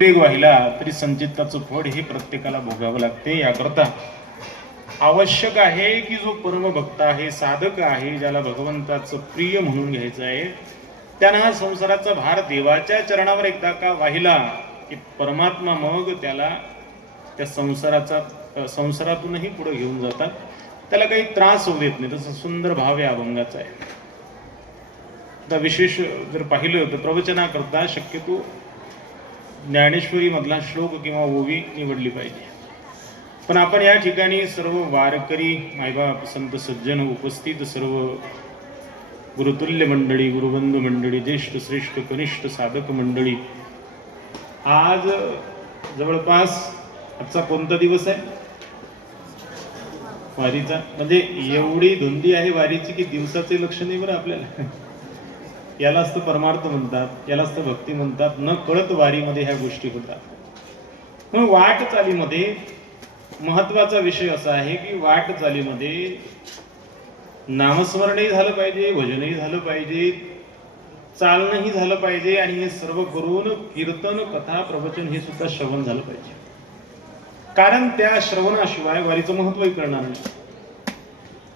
वेग वाहिला तरी संचिताचं फळ हे प्रत्येकाला भोगावं लागते. याकरता आवश्यक आहे की जो परमभक्त आहे, साधक आहे, ज्याला भगवंताचं प्रिय म्हणून घ्यायचं आहे, त्यानं हा संसाराचा भार देवाच्या चरणावर एकदा का वाहिला की परमात्मा मग त्याला त्या संसारातूनही पुढे घेऊन जातात. त्याला काही त्रास होऊ देत नाही. तसं सुंदर भाव या अभंगाचा आहे. आता विशेष जर पाहिलं तर प्रवचनाकरता शक्यतो ज्ञानेश्वरी मधला श्लोक किंवा ओवी निवडली पाहिजे. पण आपण या ठिकाणी सर्व वारकरी, मायबाप, संत सज्जन, उपस्थित सर्व गुरुतुल्य मंडळी, गुरुबंधू मंडळी, ज्येष्ठ श्रेष्ठ कनिष्ठ साधक मंडळी, आज जवळपास आजचा कोणता दिवस आहे वारीचा? म्हणजे एवढी धुंदी आहे वारीची की दिवसाचे लक्ष नाही बरं आपल्याला. यालाच तर परमार्थ म्हणतात, यालाच तर भक्ती म्हणतात. न कळत वारीमध्ये ह्या गोष्टी होतात. म्हणून वाटचालीमध्ये महत्वाचा विषय असा आहे की वाटचालीमध्ये नामस्मरणही झालं पाहिजे, भजनही झालं पाहिजे, चालणंही झालं पाहिजे, आणि हे सर्व करून कीर्तन, कथा, प्रवचन हे सुद्धा श्रवण झालं पाहिजे. कारण त्या श्रवणाशिवाय वारीचं महत्वही करणार नाही.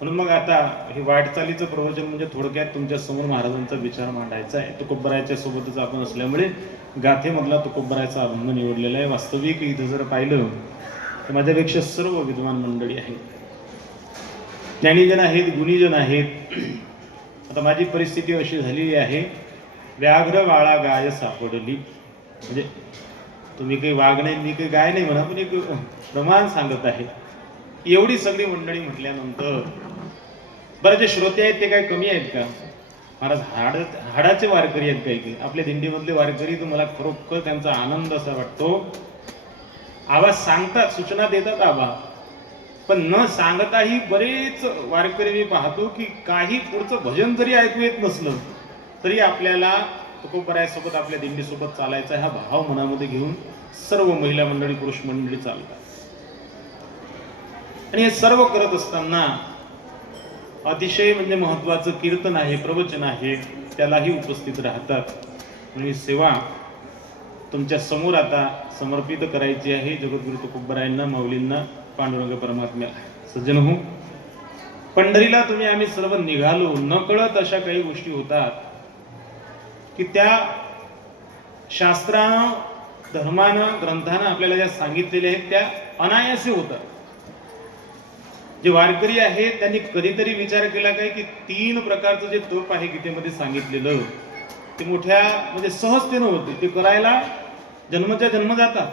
म्हणून मग आता हे वाटचालीचं प्रवचन म्हणजे थोडक्यात तुमच्या समोर महाराजांचा विचार मांडायचा आहे. तुकोबरायच्या सोबतच आपण असल्यामुळे गाथेमधला तुकोबरायचा अभंग निवडलेला आहे. वास्तविक इथं जर पाहिलं तर माझ्यापेक्षा सर्व विद्वान मंडळी आहेत, ज्ञानीजन आहेत, गुणीजन आहेत. आता माझी परिस्थिती अशी झालेली आहे, व्याघ्र वाळा गाय सापडली. म्हणजे तुम्ही काही वाघ नाही, मी काही गाय नाही म्हणा, पण एक प्रमाण सांगत आहे. एवढी सगळी मंडळी म्हटल्यानंतर बरं, जे श्रोते आहेत ते काय कमी आहेत का? महाराज हाडाचे वारकरी आहेत काही काही आपल्या दिंडीमधले वारकरी. तर मला खरोखर त्यांचा आनंद असा वाटतो. आवाज सांगतात, सूचना देतात आबा, पण न सांगताही बरेच वारकरी मी पाहतो की काही पुढचं भजन जरी ऐकू येत नसलं तरी आपल्याला तुकोबरायासोबत, आपल्या दिंडीसोबत चालायचा हा भाव मनामध्ये घेऊन सर्व महिला मंडळी, पुरुष मंडळी चालतात. आणि हे सर्व करत असताना अतिशय म्हणजे महत्वाचं कीर्तन आहे, प्रवचन आहे, त्यालाही उपस्थित राहतात. आणि सेवा तुमच्या समोर आता समर्पित करायची आहे जगद्गुरु तुकोबरायांना, माऊलींना, पांडुरंग परमात्म्याला. सज्जन हो, पंढरीला तुम्ही आम्ही सर्व निघालो, न कळत अशा काही गोष्टी होतात की त्या शास्त्रानं, धर्मानं, ग्रंथानं आपल्याला ज्या सांगितलेल्या आहेत त्या अनायासे होतात. जे वारकरी आहेत त्यांनी कधीतरी विचार केला काय की 3 प्रकारचं जे तप आहे गीतेमध्ये सांगितलेलं ते मोठ्या म्हणजे सहजतेनं होते. ते करायला जन्मच्या जन्म जातात.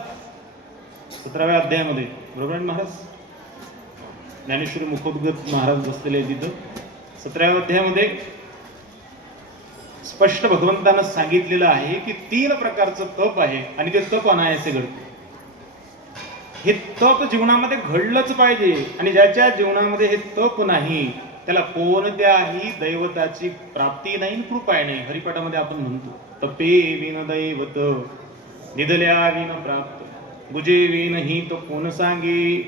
17व्या अध्यायामध्ये, बरोबर आहे महाराज? ज्ञानेश्वरी मुखोद्गत महाराज बसलेले तिथं 17व्या अध्यायामध्ये स्पष्ट भगवंतानं सांगितलेलं आहे की 3 प्रकारचं तप आहे आणि ते तप अनायासे घडते. हे तप जीवनामध्ये घडलंच पाहिजे. आणि ज्याच्या जीवनामध्ये हे तप नाही त्याला कोणत्याही दैवताची प्राप्ती नाही, कृपा नाही. हरिपाठामध्ये आपण म्हणतो, तपे विन दैवत निधल्या विन प्राप्त, बुजे विन ही तो कोण सांगे.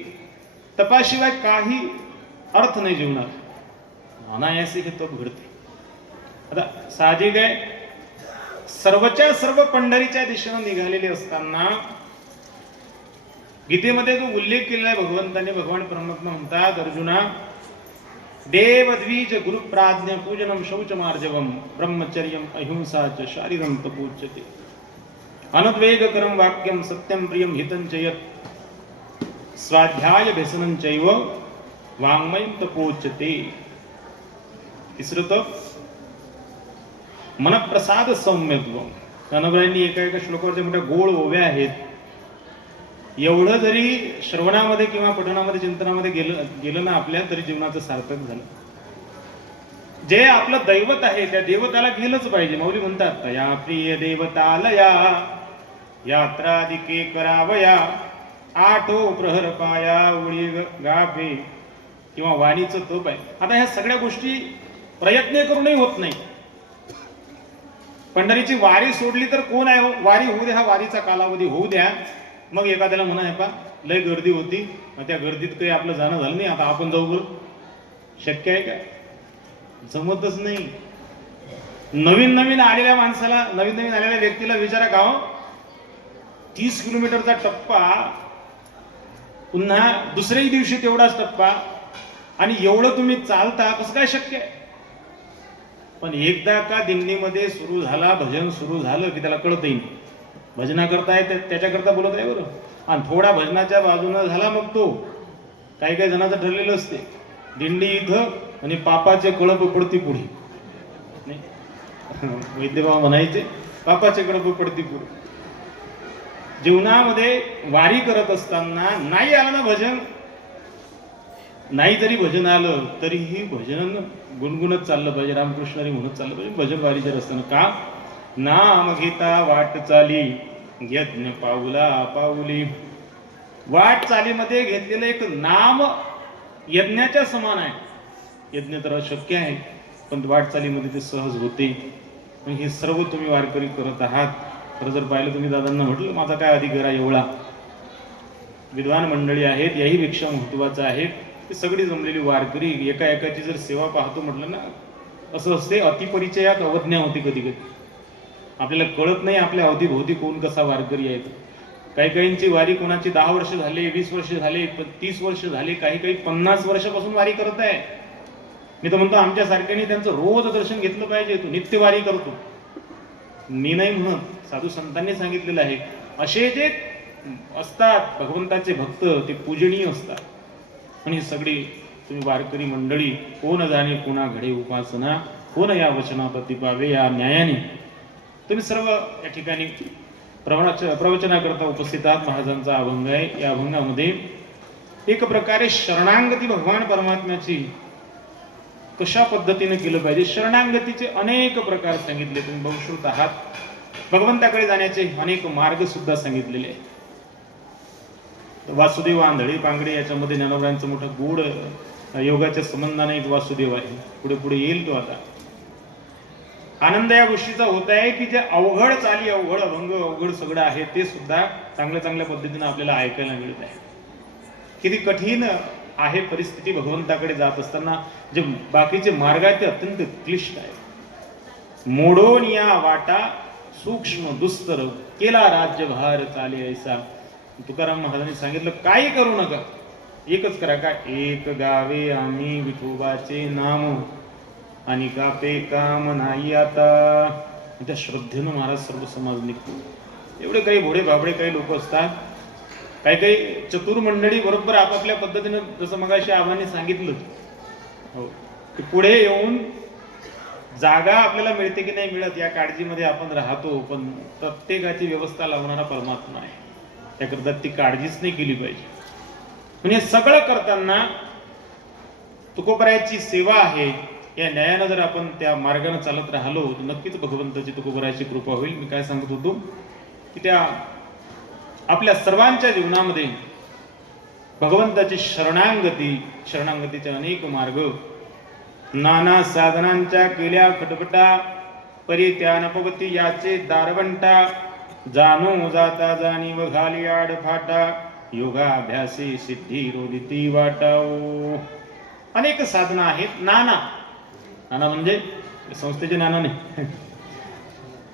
तपाशिवाय काही अर्थ नाही जीवनात. अनायासे हे तप घडते. आता साहजिक आहे, सर्वच्या सर्व पंढरीच्या दिशेनं निघालेले असताना गीतेमध्ये जो उल्लेख केलेला आहे भगवंताने, भगवान परमात्मा म्हणतात, अर्जुना, देव द्विज गुरु प्राज्ञ पूजनम शौचमार्जवम ब्रह्मचर्यम अहिंसा च शारीरम तपोच्यते अनुद्वेगकरम वाक्यम सत्यम प्रियम हितं च यत् स्वाध्याय व्यसनं चैव वाङ्मयं तपोच्यते. तिसरं तप मनप्रसाद सौम्यत्व. ज्ञानोबांनी एका एका श्लोकावरच्या मोठ्या गोळ ओव्या आहेत. एवढं जरी श्रवणामध्ये किंवा पठणामध्ये, चिंतनामध्ये गेलं ना आपल्या, तरी जीवनाचं सार्थक झालं. जे आपलं दैवत आहे त्या देवताला गेलंच पाहिजे. माऊली म्हणतात, या प्रिय देवतालया यात्रादिके करावया, आठो प्रहर पाया उळी गाभे. किंवा वाणीचं तप आहे. आता ह्या सगळ्या गोष्टी प्रयत्न करूनही होत नाही. पंढरीची वारी सोडली तर कोण आहे? वारी होऊ द्या, हा वारीचा कालावधी होऊ द्या. मग एखाद्याला म्हणा, आहे पा लय गर्दी होती, त्या गर्दीत काही आपलं जाणं झालं नाही, आता आपण जाऊ बरं. शक्य आहे का? जमतच नाही. नवीन नवीन आलेल्या माणसाला, नवीन नवीन आलेल्या व्यक्तीला विचारा, का 30 किलोमीटरचा टप्पा, पुन्हा दुसऱ्याही दिवशी तेवढाच टप्पा, आणि एवढं तुम्ही चालता कसं काय शक्य आहे? पण एकदा का दिंडीमध्ये सुरू झाला, भजन सुरू झालं की त्याला कळत येईल भजना करता येते, त्याच्याकरता बोलत आहे बरं. आणि थोडा भजनाच्या बाजूनं झाला मग तो, काही काही जणांचं ठरलेलं असते दिंडी इथं आणि पापाचे कळप पडती पुढे. वैद्यभाव म्हणायचे पापाचे कळप पडती पुढे. जीवनामध्ये वारी करत असताना नाही आलं ना भजन, नाही जरी भजन आलं तरीही भजन गुणगुणत चाललं पाहिजे, रामकृष्णारी म्हणत चाललं पाहिजे भजन वारीच्या रस्त्यानं. का? नाम घेता वाट चाली, यज्ञ पाऊला पाऊली. वाट चालीमध्ये घेतलेलं एक नाम यज्ञाच्या समान आहे. यज्ञ तर अशक्य आहे, पण वाटचालीमध्ये ते सहज होते. पण हे सर्व तुम्ही वारकरी करत आहात. खरं जर पाहिलं, तुम्ही दादांना म्हटलं माझा काय अधिकार आहे एवढा, विद्वान मंडळी आहेत, याही पेक्षा महत्वाचं आहे ते सगळी जमलेली वारकरी एका एकाची जर सेवा पाहतो म्हटलं ना, असं असते अतिपरिचयात अवज्ञा होती. कधी कधी आपल्याला कळत नाही आपल्या अवतीभोवती कोण कसा वारकरी आहे. काही काहींची वारी कोणाची 10 वर्ष झाले, 20 वर्ष झाले, 30 वर्ष झाले, काही काही 50 वर्षापासून वारी करत आहे. मी तर म्हणतो आमच्या सारख्याने त्यांचं रोज दर्शन घेतलं पाहिजे. तो नित्य वारी करतो, मी नाही म्हणत, साधू संतांनी सांगितलेलं आहे. असे जे असतात भगवंताचे भक्त ते पूजनीय असतात. आणि सगळी तुम्ही वारकरी मंडळी, कोण जाणे कोणा घडे उपासना, कोण या वचनापती पावे या न्यायाने, तुम्ही सर्व या ठिकाणी प्रवचनाकरता उपस्थित आहात. महाराजांचा अभंग आहे. या अभंगामध्ये एक प्रकारे शरणांगती भगवान परमात्म्याची कशा पद्धतीने केलं पाहिजे, शरणांगतीचे अनेक प्रकार सांगितले. तुम्ही बहुश्रुत आहात, भगवंताकडे जाण्याचे अनेक मार्ग सुद्धा सांगितलेले आहेत. वासुदेव आंधळी पांगडे याच्यामध्ये ज्ञानोबांचं मोठं गूढ योगाच्या संबंधाने एक वासुदेव आहे. पुढे पुढे येईल तो. आता आनंद या गोष्टीचा होत आहे की जे अवघड चाली, अवघड अभंग, अवघड सगळं आहे ते सुद्धा चांगल्या चांगल्या पद्धतीने आपल्याला ऐकायला मिळत आहे. किती कठीण आहे परिस्थिती भगवंताकडे जात असताना. जे बाकीचे मार्ग आहेत ते अत्यंत क्लिष्ट आहेत. मोडोन या वाटा सूक्ष्म दुस्तर, केला राज्यभार चाले ऐसा. तुकाराम महाराजांनी सांगितलं काही करू नका, एकच करा. का? एक गावे आम्ही विठोबाचे नाम, आणि कापे काम नाही आता. त्या श्रद्धेनं महाराज सर्व समाज निघतो. एवढे काही भोडे भाबडे काही लोक असतात, काही काही चतुर मंडळी बरोबर आपापल्या पद्धतीनं, जसं मगाशी आबांनी सांगितलं, हो, की पुढे येऊन जागा आपल्याला मिळते की नाही मिळत या काळजीमध्ये आपण राहतो. पण प्रत्येकाची व्यवस्था लावणारा परमात्मा आहे, त्याकरता ती काळजीच नाही केली पाहिजे. म्हणजे सगळं करताना तुकोबरायाची सेवा आहे या न्यायानं जर आपण त्या मार्गाने चालत राहिलो तर नक्कीच भगवंताची तुकोबरायाची कृपा होईल. मी काय सांगत होतो की त्या आपल्या सर्वांच्या जीवनामध्ये भगवंताची शरणांगतीचे अनेक मार्ग, नाना साधनांच्या केल्या खटपटा, परी त्या नपवती याचे दारवंटा, जाणो जाता जाणीव घाली आड फाटा, योगाभ्यासी सिद्धी रोदिती वाटाओ. अनेक साधना आहेत. नाना म्हणजे संस्थेचे नाना नाही,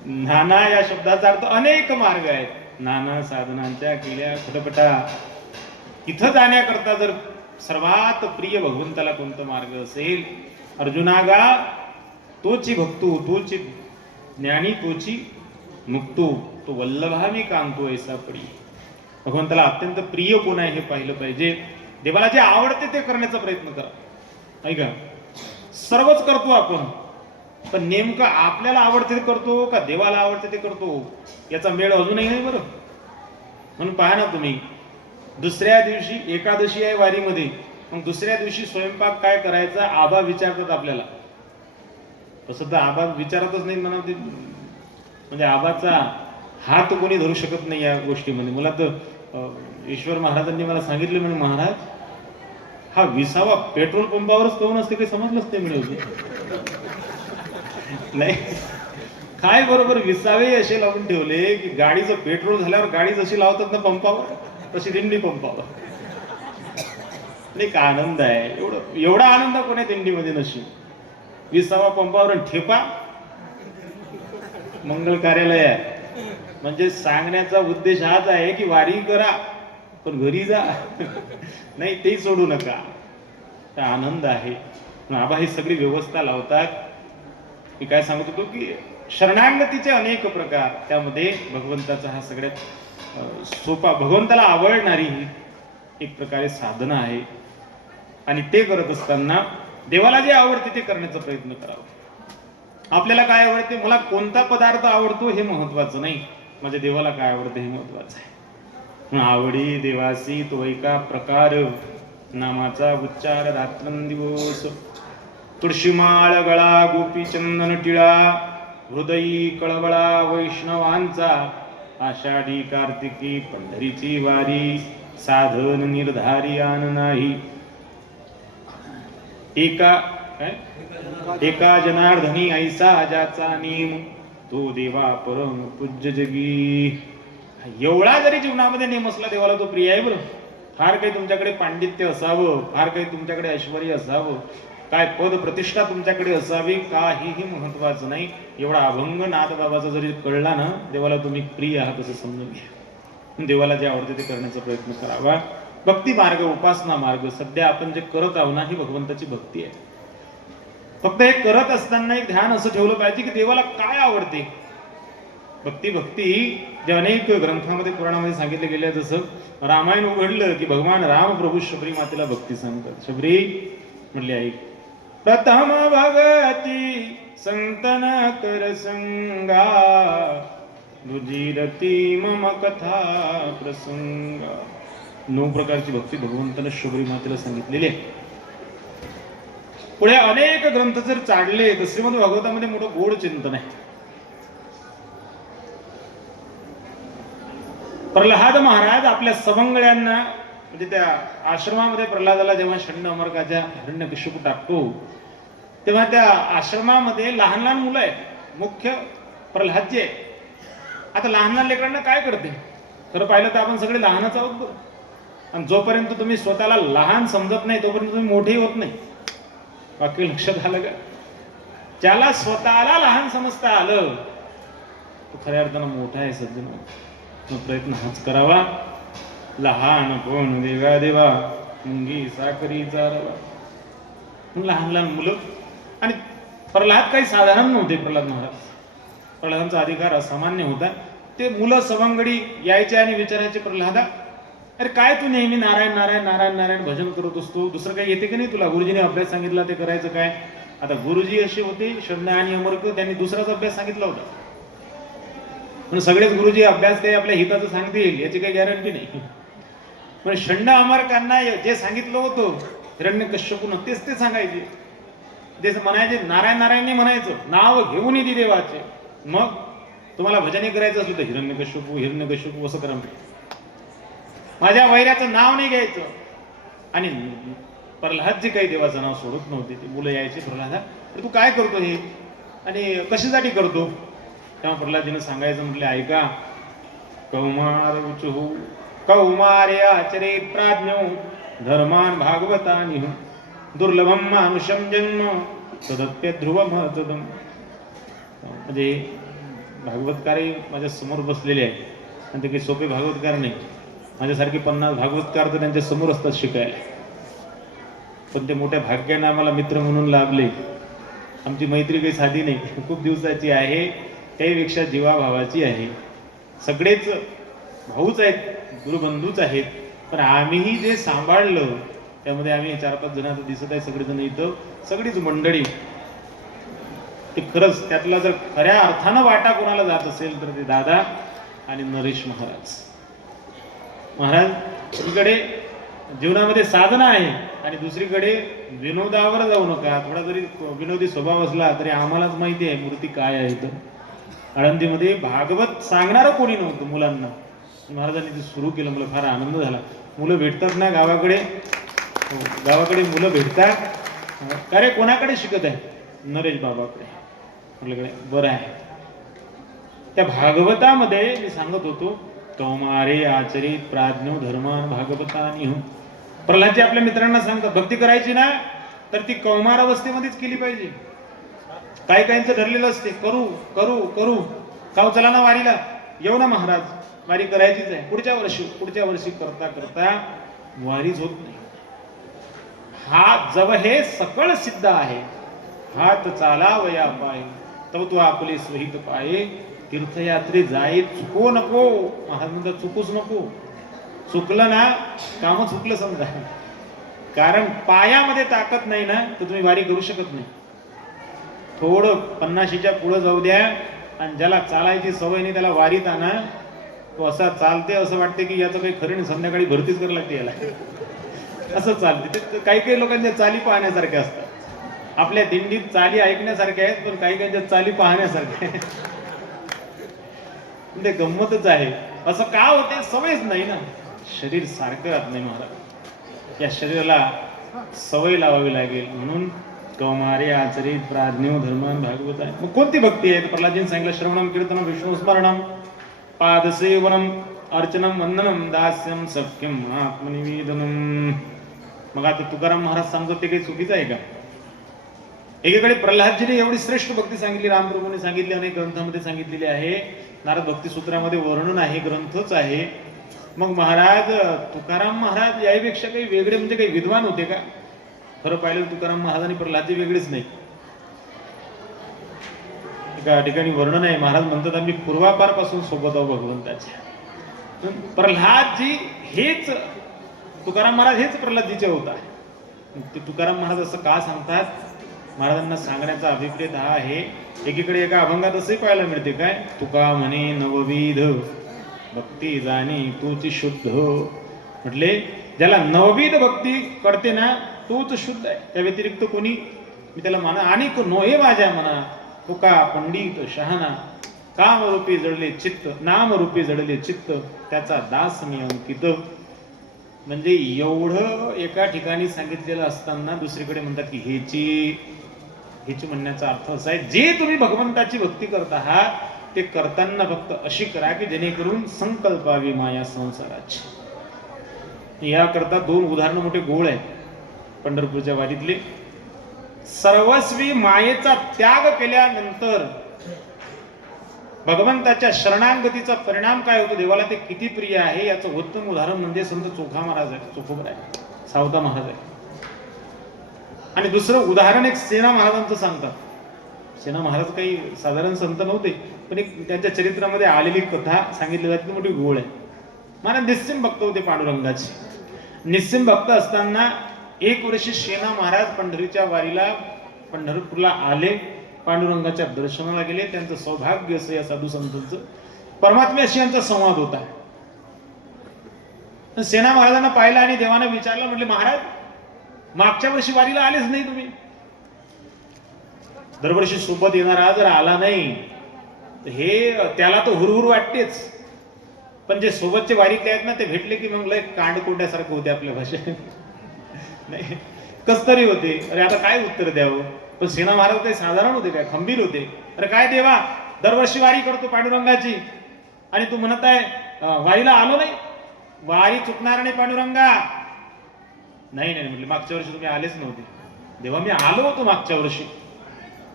नाना या शब्दाचा अर्थ अनेक मार्ग आहेत. नाना साधनांच्या केल्या खटपटा. इथं जाण्याकरता जर सर्वात प्रिय भगवंताला कोणता मार्ग असेल, अर्जुनागा तोची भक्तो, तोची ज्ञानी, तोची मुक्तो, तो वल्लभा मी कांतो ऐसा पडी. भगवंताला अत्यंत प्रिय कोण आहे हे पाहिलं पाहिजे. देवाला जे आवडते ते करण्याचा प्रयत्न करा. ऐका, सर्वच करतो आपण, पण नेमकं आपल्याला आवडते ते करतो का देवाला आवडते ते करतो याचा मेळ अजूनही नाही बरं. म्हणून पहा ना तुम्ही, दुसऱ्या दिवशी एकादशी आहे वारीमध्ये, मग दुसऱ्या दिवशी स्वयंपाक काय करायचा आबा विचारतात आपल्याला. तसं तर आबा विचारतच नाही म्हणा, ते म्हणजे आबाचा हात कोणी धरू शकत नाही या गोष्टीमध्ये. मला तर ईश्वर महाराजांनी मला सांगितलं, म्हणजे महाराज हा 20वा पेट्रोल पंपावरच कोण असते काही समजलंच ते मिळवते नाही. काय बरोबर 20वे असे लावून ठेवले की गाडीचं पेट्रोल झाल्यावर गाडी जशी लावतात ना पंपावर, तशी दिंडी पंपावर. एक आनंद आहे, एवढा आनंद कोण्या दिंडीमध्ये नशी. 20वा पंपावर ठेपा, मंगल कार्यालय आहे. म्हणजे सांगण्याचा उद्देश हाच आहे की वारी करा पण घरी जा नाही ते सोडू नका. तर आनंद आहे. आबा ही सगळी व्यवस्था लावतात. मी काय सांगत होतो की शरणागतीचे अनेक प्रकार, त्यामध्ये भगवंताचा हा सगळ्यात सोपा, भगवंताला आवडणारी ही एक प्रकारे साधना आहे. आणि ते करत असताना देवाला जे आवडते ते करण्याचा प्रयत्न करावा. आपल्याला काय आवडते, मला कोणता पदार्थ आवडतो हे महत्वाचं नाही, माझ्या देवाला काय आवडतं हे महत्वाचं आहे. आवडी देवासी तो एका प्रकार, नामाचा उच्चार रात्रंदिवस. तुळशीमाळ गळा गोपी चंदन टिळा, हृदयी कळवळा वैष्णवांचा. आषाढी कार्तिकी पंढरीची वारी, साधन निर्धारी आन नाही. एका जनार्दनी ऐसा ज्याचा नेम, तो देवा परम पूज्य जगी. एवढा जरी जीवनामध्ये नेम असला देवाला तो प्रिय आहे. बरं, फार काही तुमच्याकडे पांडित्य असावं, फार काही तुमच्याकडे ऐश्वर्य असावं, काय पद प्रतिष्ठा तुमच्याकडे असावी, काहीही महत्वाचं नाही. एवढा अभंग नाथबाबाचा जरी कळला ना, देवाला तुम्ही प्रिय आहात असं समजून घ्या. देवाला जे आवडते ते करण्याचा प्रयत्न करावा. भक्ती मार्ग, उपासना मार्ग, सध्या आपण जे करत आहोत ना, ही भगवंताची भक्ती आहे. फक्त हे करत असताना एक ध्यान असं ठेवलं पाहिजे की देवाला काय आवडते. भक्ती जे अनेक ग्रंथामध्ये पुराणामध्ये सांगितले गेले, जसं रामायण उघडलं की भगवान राम प्रभू शबरी मातेला भक्ती सांगतात. शबरी म्हणले ऐक, प्रथम भगती संतन कर संगा, दुजीरती मम कथा प्रसंगा. 9 प्रकारची भक्ती भगवंताने शबरी मातेला सांगितलेली आहे. पुढे अनेक ग्रंथ जर चाडले तर श्रीमद भागवतामध्ये मोठं गोड चिंतन आहे. प्रल्हाद महाराज आपल्या सवंगड्यांना, म्हणजे त्या आश्रमामध्ये प्रल्हादाला जेव्हा षण्ड अमरकाच्या हिरण्यकशिपू टाकतो, तेव्हा त्या आश्रमामध्ये लहान लहान मुलं आहेत. मुख्य प्रल्हादजी आहे. आता लहान लहान लेकरांना काय करते, खरं पाहिलं तर आपण सगळे लहानच आहोत. आणि जोपर्यंत तुम्ही स्वतःला लहान समजत नाही तोपर्यंत तुम्ही मोठेही होत नाही. वाक्य लक्षात आलं का? ज्याला स्वतःला लहान समजता आलं तो खऱ्या अर्थानं मोठा आहे. सज्जन, प्रयत्न हाच करावा. लहान कोण देवा देवा, मुंगी साखरी चारवा. लहान लहान मुलं. आणि प्रल्हाद काही साधारण नव्हते. प्रल्हाद महाराज, प्रल्हादांचा अधिकार असामान्य होता. ते मुलं सवंगडी यायचे आणि विचारायचे, प्रल्हादा अरे काय तू नेहमी नारायण नारायण नारायण नारायण भजन करत असतो, दुसरं काही येते की नाही तुला? गुरुजीने अभ्यास सांगितला ते करायचं काय? आता गुरुजी असे होते षण्ड आणि अमरक, त्यांनी दुसराच अभ्यास सांगितला होता. पण सगळेच गुरुजी अभ्यास काही आपल्या हिताचं सांगतील याची काही गॅरंटी नाही. पण षण्ड अमरकांना जे सांगितलं होतं हिरण्यकश्यपूनं तेच ते सांगायचे. ते म्हणायचे नारायण नारायण नाही म्हणायचं, नाव घेऊन येते देवाचे. मग तुम्हाला भजने करायचं असलं तर हिरण्यकश्यपू हिरण्यकश्यपू असं करा, माझ्या वैराचं नाव नाही घ्यायचं. आणि प्रल्हादजी काही देवाचं नाव सोडत नव्हते. ते मुलं यायचे, प्रल्हादा तू काय करतो हे आणि कशासाठी करतो? तेव्हा प्रल्हादजीनं सांगायचं, म्हटले ऐका, कौमार उचहू कौमारे आचरे प्राज्ञो, धर्मान भागवतानि दुर्लभम मानुषम जन्म, तदप्य ध्रुवमतदम. म्हणजे भागवतकार माझ्या समोर बसलेले आहेत आणि ते काही सोपे भागवतकार नाही. माझ्यासारखे 50 भागवतकार तर त्यांच्या समोर असतात शिकायला. पण ते मोठ्या भाग्याने आम्हाला मित्र म्हणून लाभले. आमची मैत्री काही साधी नाही, खूप दिवसाची आहे, त्याहीपेक्षा जीवाभावाची आहे. सगळेच भाऊच आहेत, गुरुबंधूच आहेत. पण आम्हीही जे सांभाळलं त्यामध्ये आम्ही 4-5 जण आता दिसत आहे, सगळेजण इथं, सगळीच मंडळी. ते खरंच त्यातला जर खऱ्या अर्थानं वाटा कोणाला जात असेल तर ते दादा आणि नरेश महाराज. महाराज एकीकडे जीवनामध्ये साधना आहे आणि दुसरीकडे विनोदावर जाऊ नका. थोडा जरी विनोदी स्वभाव असला तरी आम्हालाच माहिती आहे मूर्ती काय आहे. तर आळंदीमध्ये भागवत सांगणारं कोणी नव्हतं मुलांना. महाराजांनी ते सुरू केलं. मला फार आनंद झाला. मुलं भेटतात ना गावाकडे, गावाकडे मुलं भेटतात. अरे कोणाकडे शिकत आहे? नरेश बाबाकडे. आपल्याकडे बरं आहे. त्या भागवतामध्ये मी सांगत होतो, कौमारे आचरित प्राज्ञो धर्मान भागवतानि. प्रल्हादजी आपल्या मित्रांना सांगतात, भक्ती करायची ना तर ती कौमार अवस्थेमध्येच केली पाहिजे. काही काहींचं ठरलेलं असते, करू करू करू काव चला ना वारीला, येऊ ना महाराज, वारी करायचीच आहे, पुढच्या वर्षी करता करता वारीच होत नाही. हा जव हे सकळ सिद्ध आहे, हात चालावया पाय तव तू आपले स्वहित पाये, तीर्थयात्रे जाई चुको नको. महाराज म्हणतात चुकूच नको. चुकलं ना काम चुकलं समजा. कारण पायामध्ये ताकद नाही ना तर तुम्ही वारी करू शकत नाही. थोडं 50च्या पुढं जाऊ द्या आणि ज्याला चालायची सवय नाही त्याला वारीत आणा, तो असा चालते असं वाटते की याचं काही खरं नाही, संध्याकाळी भरतीच करायला लागते याला, असं चालते. ते काही लोकांच्या चाली पाहण्यासारख्या असतात. आपल्या दिंडीत चाली ऐकण्यासारख्या आहेत, पण काही चाली पाहण्यासारख्या आहेत. ते गंमतच आहे. असं का होते? सवयच नाही ना. शरीर सारखं राहत नाही महाराज. या शरीराला सवय लावावी लागेल. म्हणून कौमारे आचरित प्राज्ञो धर्मान भागवत आहे. मग कोणती भक्ती आहे? प्रल्हादजींनी सांगितलं श्रवणम कीर्तनम विष्णू स्मरणम पादसेवनम अर्चनम वंदनम दास्यम सख्यम आत्मनिवेदनम. मग आता तुकाराम महाराज सांगतो ते काही चुकीचं आहे का? एकीकडे प्रल्हादजीने एवढी श्रेष्ठ भक्ती सांगितली, रामप्रभूने सांगितली, अनेक ग्रंथामध्ये सांगितलेली आहे. नारद भक्ती सूत्रामध्ये वर्णन आहे, ग्रंथच आहे. मग महाराज तुकाराम महाराज यापेक्षा काही वेगळे म्हणजे काही विद्वान होते का? खरं पाहिलं तुकाराम महाराज आणि प्रल्हादजी वेगळेच नाही. एका ठिकाणी वर्णन आहे, महाराज म्हणतात आम्ही पूर्वापारपासून सोबत आहोत भगवंताच्या. प्रल्हादजी हेच तुकाराम महाराज हेच प्रल्हादजीचे होता. ते तुकाराम महाराज असं का सांगतात? महाराजांना सांगण्याचा अभिप्रेत हा आहे. एकीकडे एका अभंगात असे पाहायला मिळते काय, तुका म्हणे नवविध भक्ती जाणी तूच शुद्ध. म्हटले ज्याला नवविध भक्ती कळते ना तोच शुद्ध आहे, त्या व्यतिरिक्त कोणी मी त्याला म्हणा. आणि नोहे माझ्या म्हणा तुका पंडित शहाणा, काम रूपी जडले चित्त, नाम रूपी जडले चित्त, त्याचा दास मी अंकित. म्हणजे एवढं एका ठिकाणी सांगितलेलं असताना दुसरीकडे म्हणतात की हेची म्हणण्याचा अर्थ असा आहे, जे तुम्ही भगवंताची भक्ती करत आहात ते करताना फक्त अशी करा की जेणेकरून संकल्पावी माया संसाराची. याकरता 2 उदाहरणं मोठे गोळ आहेत पंढरपूरच्या वारीतले. सर्वस्वी मायेचा त्याग केल्यानंतर भगवंताच्या शरणागतीचा परिणाम काय होतो, देवाला ते किती प्रिय आहे याचं उत्तम उदाहरण म्हणजे संत चोखा महाराज आहे, चोखोबा आहे, सावता महाराज आहे. आणि दुसरं उदाहरण एक सेना महाराजांचं सांगतात. सेना महाराज काही साधारण संत नव्हते, पण एक त्यांच्या चरित्रामध्ये आलेली कथा सांगितली जाते, मोठी गोळ आहे. महाराज निस्सिम भक्त होते पांडुरंगाचे. निस्सिम भक्त असताना एक वर्षी सेना महाराज पंढरीच्या वारीला पंढरपूरला आले, पांडुरंगाच्या दर्शनाला गेले. त्यांचं सौभाग्य असं या साधू संतांचं परमात्म्याशी यांचा संवाद होता. सेना महाराजांना पाहिलं आणि देवानं विचारलं, म्हटले महाराज मागच्या वर्षी वारीला आलेच नाही तुम्ही. दरवर्षी सोबत येणारा जर आला नाही तर हे त्याला तर हुरहुर वाटतेच, पण जे सोबतचे वारीतले आहेत ना ते भेटले की मग लय कांडकोट्यासारखं होते आपल्या भाषेत. नाही कस तरी होते. अरे आता काय उत्तर द्यावं. पण सेना महाराज काही साधारण होते काय, खंबीर होते. अरे काय देवा, दरवर्षी वारी करतो पांडुरंगाची आणि तू म्हणत आहे वारीला आलो नाही, वारी चुकणार नाही पांडुरंगा. नाही नाही म्हटले मागच्या वर्षी तुम्ही आलेच नव्हते. देवा मी आलो होतो मागच्या वर्षी,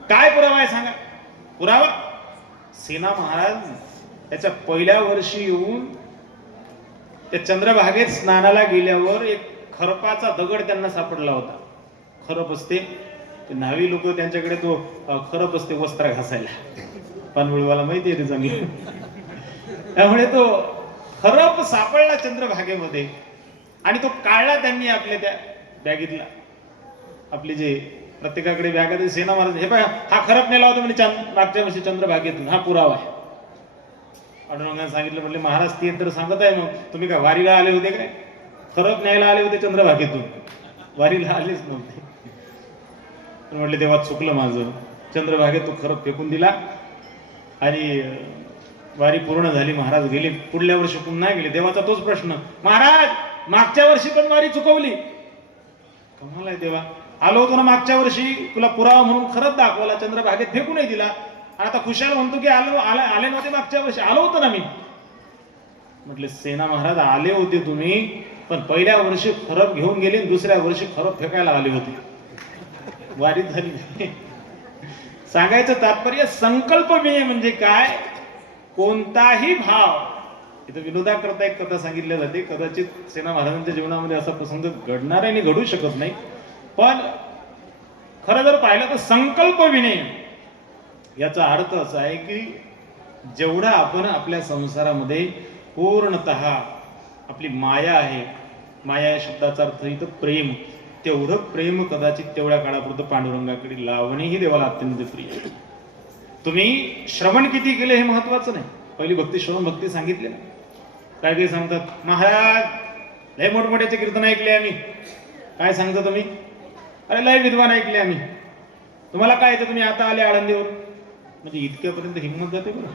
काय पुरावा आहे सांगा. पुरावा, सेना महाराज त्याच्या पहिल्या वर्षी येऊन त्या चंद्रभागेत स्नानाला गेल्यावर एक खरपाचा दगड त्यांना सापडला होता. खरप असते ते न्हावी लोक त्यांच्याकडे तो खरप असते वस्त्र घासायला, पानवळीवाला माहिती आहे ते चांगली. त्यामुळे तो खरप सापडला चंद्रभागेमध्ये आणि तो काढला त्यांनी आपल्या त्या बॅगेतला. आपली जे प्रत्येकाकडे बॅग आहे सेना महाराज हे बघा हा खरप नेला होता म्हणजे मागच्या वर्षी चंद्रभागेतून, हा पुरावा आहे. पांडुरंगाने सांगितलं, म्हटले महाराज ते तर सांगत आहे, मग तुम्ही काय वारीला आले होते काय? खरप न्यायला आले होते चंद्रभागेतून, वारीला आलेच नव्हते. पण म्हटले तेव्हा चुकलं माझं. चंद्रभागेत तो खरप फेकून दिला आणि वारी पूर्ण झाली. महाराज गेले. पुढल्या वर्षी पुन्हा गेले. देवाचा तोच प्रश्न, महाराज मागच्या वर्षी पण वारी चुकवली. कमाल आहे देवा, आलो होतो ना मागच्या वर्षी, तुला पुरावा म्हणून खरंच दाखवला, चंद्रभागेत फेकूनही दिला, आणि आता खुशाल म्हणतो की आले नव्हते मागच्या वर्षी. आलो होतो ना मी. म्हटले सेना महाराज आले होते तुम्ही, पण पहिल्या वर्षी खरप घेऊन गेले, दुसऱ्या वर्षी खरप फेकायला आले होते, वारीत झाली. सांगायचं तात्पर्य संकल्प म्हणजे काय, कोणताही भाव, इथं विनोदाकरता एक कथा सांगितली जाते, कदाचित सेना महाराजांच्या जीवनामध्ये असा प्रसंग घडणार आहे आणि घडू शकत नाही, पण खरं जर पाहिलं तर संकल्प विनय याचा अर्थ असा आहे की जेवढा आपण आपल्या संसारामध्ये पूर्णतः आपली माया आहे, माया या शब्दाचा अर्थ इथं प्रेम, तेवढं प्रेम कदाचित तेवढ्या काळापुरतं पांडुरंगाकडे लावणे ही देवाला अत्यंत प्रिय आहे. तुम्ही श्रवण किती केले हे महत्वाचं नाही, पहिली भक्ती श्रवण भक्ती सांगितली ना. काय काही सांगतात, महाराज लय मोठमोठ्याचे कीर्तन ऐकले आम्ही. काय सांगता तुम्ही? अरे लय विद्वान ऐकले आम्ही. तुम्हाला काय येतं, तुम्ही आता आले आळंदीवर, म्हणजे इतक्यापर्यंत हिंमत जाते बरं.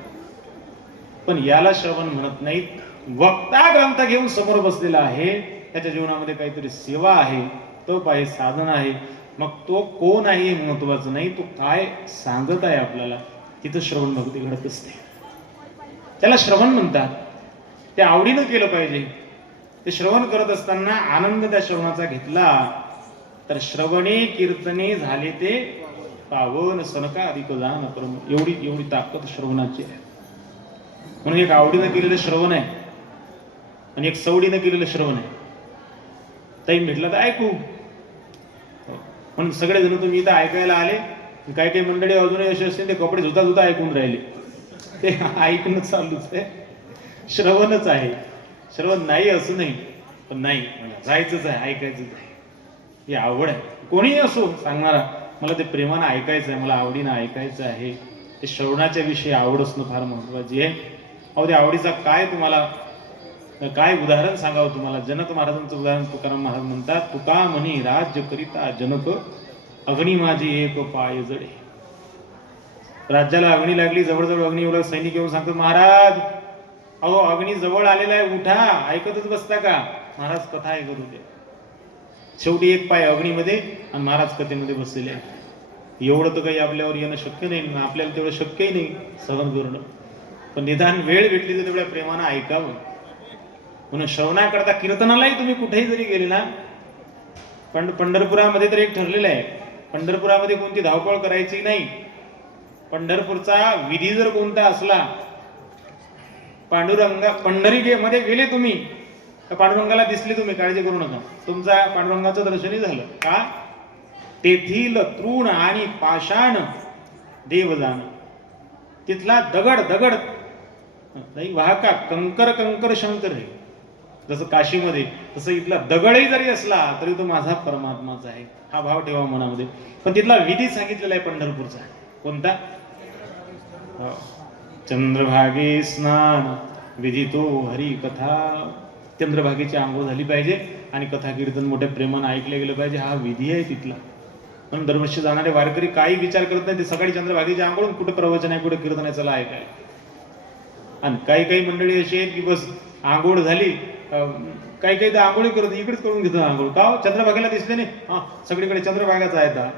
पण याला श्रवण म्हणत नाहीत. वक्ता ग्रंथ घेऊन समोर बसलेला आहे, त्याच्या जीवनामध्ये काहीतरी सेवा आहे, तप आहे, साधन आहे. मग तो कोण आहे हे महत्वाचं नाही, तो काय सांगत आहे आपल्याला, तिथं श्रवण भक्ती घडत असते. त्याला श्रवण म्हणतात. ते आवडीनं केलं पाहिजे. ते श्रवण करत असताना आनंद त्या श्रवणाचा घेतला तर श्रवणे कीर्तने झाले ते पावन सनका अधिक जान परम. एवढी एवढी ताकद श्रवणाची आहे. म्हणून एक आवडीनं केलेलं श्रवण आहे आणि एक सवडीनं केलेलं श्रवण आहे. ताई भेटलं तर ऐकू, म्हणून सगळेजण तुम्ही इथं ऐकायला आले. काही काही मंडळी अजूनही असे असतील ते कपडे धुता धुता ऐकून राहिले. ते ऐकणं चालूच आहे, श्रवणच आहे. श्रवण नाही असं नाही, पण नाही मला जायचंच आहे, ऐकायचंच आहे. ही आवड आहे. कोणीही असो सांगणारा, मला ते प्रेमानं ऐकायचं आहे, मला आवडीनं ऐकायचं आहे. ते श्रवणाच्या विषयी आवड असणं फार महत्वाची आहे. अहो, त्या आवडीचा काय तुम्हाला काय उदाहरण सांगावं तुम्हाला. जनक महाराजांचं उदाहरण तुकाराम महाराज म्हणतात, तुका म्हणी राज्य करिता जनक अग्नी माझी एक पाय जडे. राज्याला अग्नी लागली, जवळजवळ अग्नी एवढं सैनिक येऊन सांगतो, महाराज अहो अग्नी जवळ आलेला आहे, उठा. ऐकतच बसता का? महाराज कथा ऐकत होते. शेवटी एक पाय अग्नीमध्ये आणि महाराज कथेमध्ये बसलेले आहे. एवढं तर काही आपल्यावर येणं शक्य नाही, आपल्याला तेवढं शक्यही नाही सहन करणं. पण निदान वेळ भेटली तर तेवढ्या प्रेमानं ऐकावं. म्हणून श्रवणाकरता कीर्तनालाही तुम्ही कुठेही जरी गेले ना, पंढरपुरामध्ये तर एक ठरलेलं आहे, पंढरपुरामध्ये कोणती धावपळ करायची नाही. पंढरपूरचा विधी जर कोणता असला, पंढरी मध्ये गेले तुम्ही तर पांडुरंगाला दिसले तुम्ही, काळजी करू नका, तुमचा पांडुरंगाचं दर्शनही झालं का. तेथील तृण आणि पाषाण देव जाण, तिथला दगड दगड नाही वाहका, कंकर कंकर शंकर आहे. जसं काशीमध्ये, तसं इथला दगडही जरी असला तरी तो माझा परमात्माच आहे, हा भाव ठेवा मनामध्ये. पण तिथला विधी सांगितलेला आहे पंढरपूरचा. कोणता? चंद्रभागे स्नान विधितो हरी कथा. चंद्रभागेची आंघोळ झाली पाहिजे आणि कथा कीर्तन मोठ्या प्रेमानं ऐकलं गेलं पाहिजे, हा विधी आहे तिथला. म्हणून दरवर्षी जाणारे वारकरी काही विचार करत नाही, ते सकाळी चंद्रभागेची आंघोळ, कुठे प्रवचन आहे, कुठे कीर्तन आहे, चला ऐकाय. आणि काही काही मंडळी अशी आहेत की बस आंघोळ झाली, काही काही तर आंघोळी करत इकडेच करून घेतात आंघोळ. का? चंद्रभागेला दिसले नाही, हा सगळीकडे चंद्रभागाच आहे. आता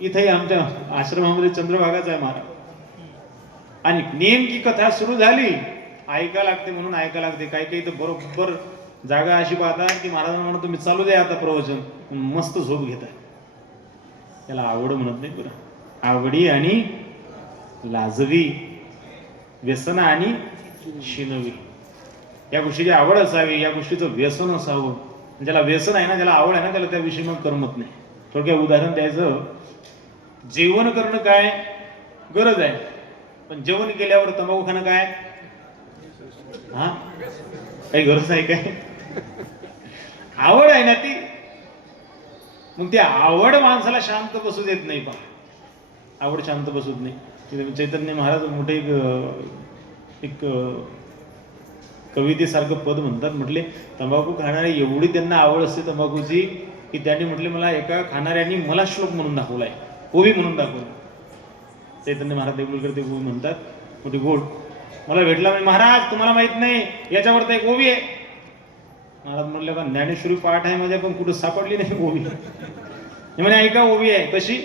इथेही आमच्या आश्रमामध्ये चंद्रभागाच आहे महाराज. आणि नेमकी कथा सुरू झाली, ऐका लागते म्हणून ऐका लागते. काही काही तर बरोबर जागा अशी पाहतात की महाराजांना म्हणून तुम्ही चालू द्या आता प्रवचन, मस्त झोप घेताय. त्याला आवड म्हणत नाही बरं. आवडी आणि लाजवी, व्यसन आणि शिनवी, या गोष्टीची आवड असावी, या गोष्टीचं व्यसन असावं. ज्याला व्यसन आहे ना, ज्याला आवड आहे ना, त्याला त्याविषयी मग करमत नाही. थोडक्यात उदाहरण द्यायचं, जेवण करणं काय गरज आहे, पण जेवण केल्यावर तंबाखू खाणं काय हा काही गरज आहे काय? आवड आहे ना ती. मग ती आवड माणसाला शांत बसू देत नाही. पहा, आवड शांत बसत नाही. चैतन्य महाराज मोठे एक कवितेसारखं पद म्हणतात, म्हटले तंबाखू खाणारे एवढी त्यांना आवड असते तंबाखूची की त्यांनी म्हटले मला एका खाणाऱ्यांनी मला श्लोक म्हणून दाखवलाय, ओवी म्हणून दाखवला. चैतन्य महाराज देवळकर ते ओवी म्हणतात, मोठी गोड. मला भेटला म्हणजे महाराज तुम्हाला माहित नाही याच्यावर तर एक ओवी आहे. महाराज म्हणले का ज्ञानेश्वरी पाठ आहे माझ्या, पण कुठं सापडली नाही ओवी. म्हणे ऐका ओवी आहे कशी.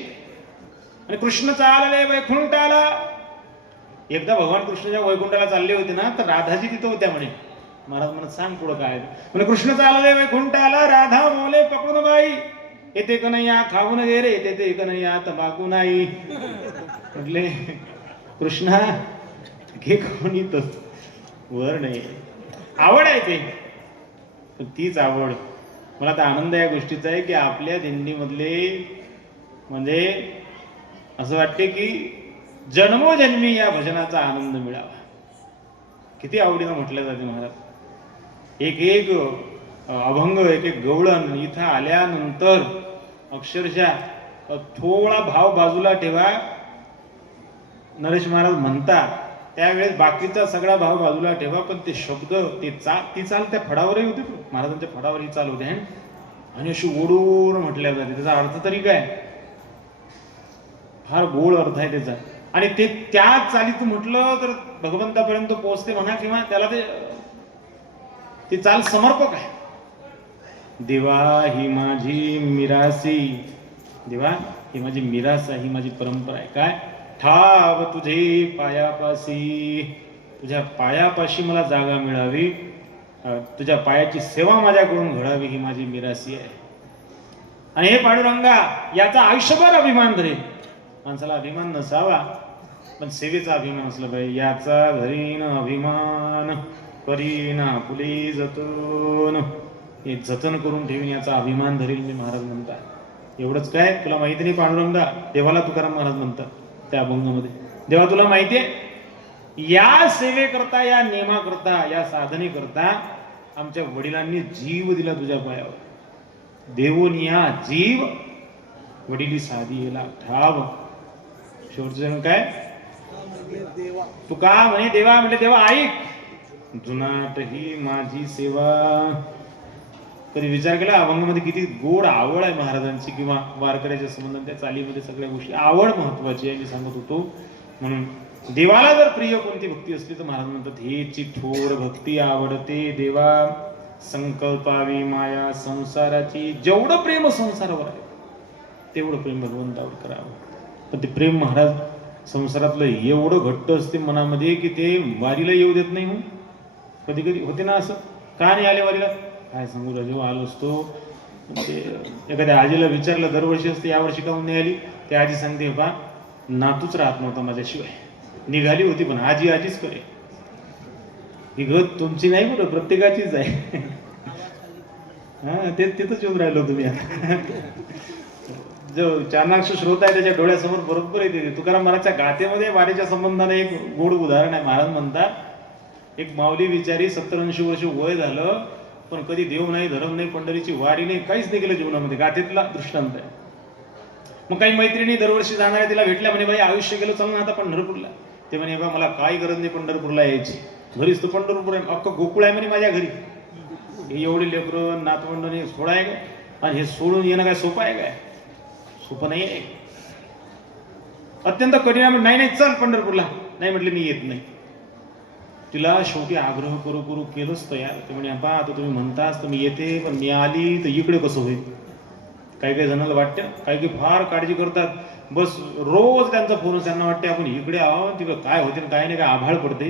आणि कृष्ण चालले वैकुंठाला. एकदा भगवान कृष्ण जेव्हा वैकुंठाला चालले होते ना, तर राधाजी तिथं होत्या म्हणे. महाराज म्हणत सांग पुढं काय. म्हणजे कृष्ण चालले वैकुंठाला, राधा बोले पकडून बाई, येते कन्हैया खाऊन गे रे, येते कन्हैया तंबाखू नाही. म्हटले कृष्णा घे कोणी तर वर नाही. आवड आहे ते, पण तीच आवड. मला तर आनंद या गोष्टीचा आहे की आपल्या दिंडीमधले म्हणजे असं वाटते की जन्मोजन्मी या भजनाचा आनंद मिळावा. किती आवडीनं म्हटलं जाते महाराज. एक एक अभंग, एक एक गवळण इथं आल्यानंतर अक्षरशः थोडा भाव बाजूला ठेवा. नरेश महाराज म्हणतात त्यावेळेस बाकीचा सगळा भाव बाजूला ठेवा, पण ते शब्द ती चाल त्या फडावरही होती. महाराजांच्या फडावर ही चाल होते आणि अशी ओढून म्हटल्या जाते. त्याचा अर्थ तरी काय, फार गोड अर्थ आहे त्याचा. आणि ते त्या चालीत म्हटलं तर भगवंतापर्यंत पोहोचते म्हणा, किंवा त्याला ते चाल समर्पक आहे. देवा ही माझी मिरासी, देवा ही माझी मिरास आहे, ही माझी परंपरा आहे. काय, ठाव तुझे पायापाशी, तुझ्या पायापाशी मला जागा मिळावी, तुझ्या पायाची सेवा माझ्याकडून घडावी, ही माझी मिरासी आहे. आणि हे पांडुरंगा याचा आयुष्यभर अभिमान धरे. माणसाला अभिमान नसावा, पण सेवेचा अभिमान असला पाहिजे. याचा धरीन अभिमान करीन फुले जतन, हे जतन करून ठेवीन, याचा अभिमान धरील मी, महाराज म्हणतात. एवढंच काय, तुला माहिती नाही पांडुरंगा, देवाला तुकाराम महाराज म्हणतात त्या अभंगामध्ये, देवा तुला माहितीये या सेवेकरता, या नेमाकरता, या साधनेकरता आमच्या वडिलांनी जीव दिला तुझ्या पायावर. देवोनिया जीव वडिली साधी येला ठाव. शेवटचं काय, तुका म्हणे देवा, म्हणजे देवा ऐक, जुनाट ही माझी सेवा. कधी विचार केला अभंगामध्ये किती गोड आवड आहे महाराजांची, किंवा वारकऱ्याच्या संबंधात त्या चालीमध्ये सगळ्या गोष्टी, आवड महत्वाची आहे मी सांगत होतो. म्हणून देवाला जर प्रिय कोणती भक्ती असली तर महाराज म्हणतात हेची थोड भक्ती आवडते देवा, संकल्पावी माया संसाराची. जेवढं प्रेम संसारावर आहे तेवढं प्रेम भगवंतावर करावं. पण ते प्रेम महाराज संसारातलं एवढं घट्ट असते मनामध्ये की ते वारीला येऊ देत नाही. मग कधी कधी होते ना असं, का नाही आले वारीला, काय सांगू राजू, आलो असतो. ते एखाद्या आजीला विचारलं, दरवर्षी असते यावर्षी काहून नाही आली, ते आजी सांगते बा नातूच राहत नव्हता माझ्याशिवाय, निघाली होती पण आजी आजीच करे. ही गत तुमची नाही बरं, प्रत्येकाचीच आहे. हा ते तिथंच येऊन राहिलो तुम्ही. आता जो चाणाक्ष श्रोत आहे त्याच्या डोळ्यासमोर बरोबर येते. तुकाराम महाराजच्या गाथेमध्ये वारीच्या संबंधाने एक गोड उदाहरण आहे. महाराज म्हणतात एक माऊली विचारी 70-80 वर्ष वय झालं, पण कधी देव नाही, धर्म नाही, पंढरीची वारी नाही, काहीच नाही केलं जीवनामध्ये. गाथेतला दृष्टांत आहे. मग काही मैत्रिणी दरवर्षी जाणाऱ्या तिला भेटल्या, म्हणे बाई आयुष्य गेलं, चल ना आता पंढरपूरला. ते म्हणे बा मला काही गरज नाही पंढरपूरला यायची, घरीच तर पंढरपूर आहे, अख्खं गोकुळ आहे म्हणे माझ्या घरी. हे एवढी लेकरं नातवंड सोडा आहे काय, आणि हे सोडून येणं काय सोपं आहे काय, सोपं नाही आहे. अत्यंत कठीण आहे. नाही नाही चल पंढरपूरला, नाही म्हटले मी येत नाही. तिला शेवटी आग्रह करू करू केलंच तयार. ते म्हणे बा आता तुम्ही म्हणताच तर मी येते, पण मी आली तर इकडे कसं होईल. काही काही जणांना वाटतं, काही काही फार काळजी करतात, बस रोज त्यांचा फोन, त्यांना वाटते आपण इकडे आहो, तिकडे काय होते काय नाही, काय आभाळ पडते,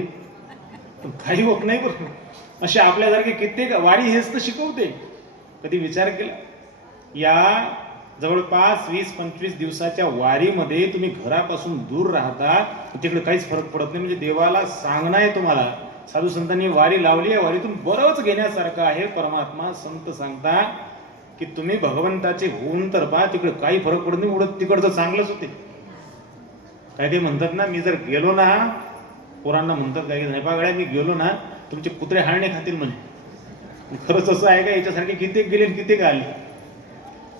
पण काही होत नाही. बरं असे आपल्यासारखे कित्येक वारी हेच तर शिकवते. कधी विचार केला या जवळपास 20-25 दिवसाच्या वारीमध्ये तुम्ही घरापासून दूर राहता, तिकडे काहीच फरक पडत नाही. म्हणजे देवाला सांगणं आहे तुम्हाला. साधू संतांनी वारी लावली आहे, वारीतून बरंच घेण्यासारखं आहे. परमात्मा संत सांगता की तुम्ही भगवंताचे होऊन तर पहा, तिकडे काही फरक पडत नाही, उडत तिकडचं चांगलंच होते. काही म्हणतात ना, मी जर गेलो ना, पोरांना म्हणतात काही नाही पागळ्या, मी गेलो ना तुमचे कुत्रे हाळणे खातील म्हणे. खरंच असं आहे का? याच्यासारखे कित्येक गेले कित्येक आले.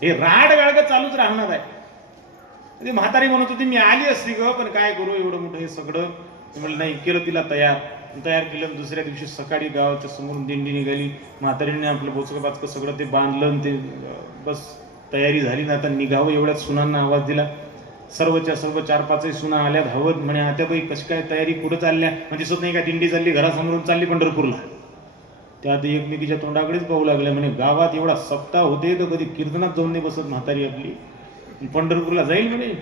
हे राड गाडगं चालूच राहणार आहे. म्हातारी म्हणत होती मी आली असती ग, पण काय करू एवढं मोठं हे सगळं. म्हणलं नाही, केलं तिला तयार केलं. दुसऱ्या दिवशी सकाळी गावाच्या समोरून दिंडी निघाली. म्हातारीने आपलं बोचकं बाचकं सगळं ते बांधलं, ते बस तयारी झाली ना, आता निघावं. एवढ्यात सुनांना आवाज दिला. सर्वच्या सर्व 4-5 सुना आल्या धावत. म्हणे आता बाई कशी काय तयारी, कुठं चालल्या, म्हणजे दिसत नाही का दिंडी चालली, घरासमोरून चालली पंढरपूरला. त्यात एकमेकीच्या तोंडाकडेच पाहू लागल्या. म्हणे गावात एवढा सप्ताह होते तर कधी कीर्तनात जाऊन नाही बसत म्हातारी आपली, पंढरपूरला जाईल म्हणे.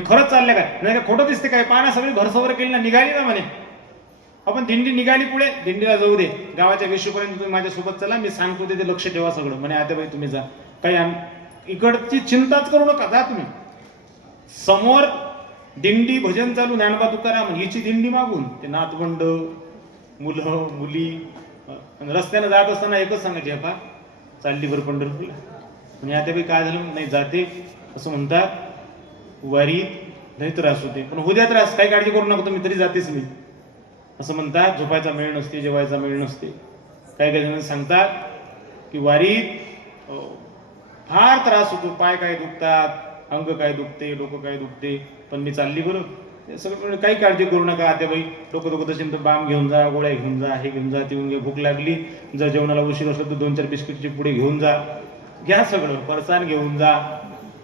खरंच चालल्या काय, नाही का खोटं दिसते काय, पाना सगळी भरसवर केली ना, निघाली ना म्हणे. आपण दिंडी निघाली, पुढे दिंडीला जाऊ दे, गावाच्या वेशीपर्यंत तुम्ही माझ्यासोबत चला, मी सांगतो ते लक्ष ठेवा सगळं. म्हणे आता बाई तुम्ही जा, काही इकडची चिंताच करू नका, जा तुम्ही. समोर दिंडी भजन चालू ज्ञानोबा तुकाराम हिची दिंडी मागून ते नातवंड मुलं मुली रस्त्यानं जात असताना एकच सांगायचे पा चालली बरं पंढरपूरला. म्हणजे आता बी काय झालं नाही जाते असं म्हणतात वारीत लय त्रास होते पण उद्या त्रास काही काळजी करू नका तुम्ही तरी जातेच मी असं म्हणतात. झोपायचा मेळ नसते जेवायचा मेळ नसते. काही काही जण सांगतात की वारीत फार त्रास होतो पाय काय दुखतात अंग काय दुखते डोकं काय दुखते पण मी चालली बरं ते सगळं काही काळजी करू नका आता बाई डोकं दुखत असेल तर बाम घेऊन जा गोळ्या घेऊन जा हे घेऊन जा ते घेऊन घे भूक लागली जर जेवणाला उशीर असलं तर 2-4 बिस्किटचे पुढे घेऊन जा घ्या सगळं फरसाण घेऊन जा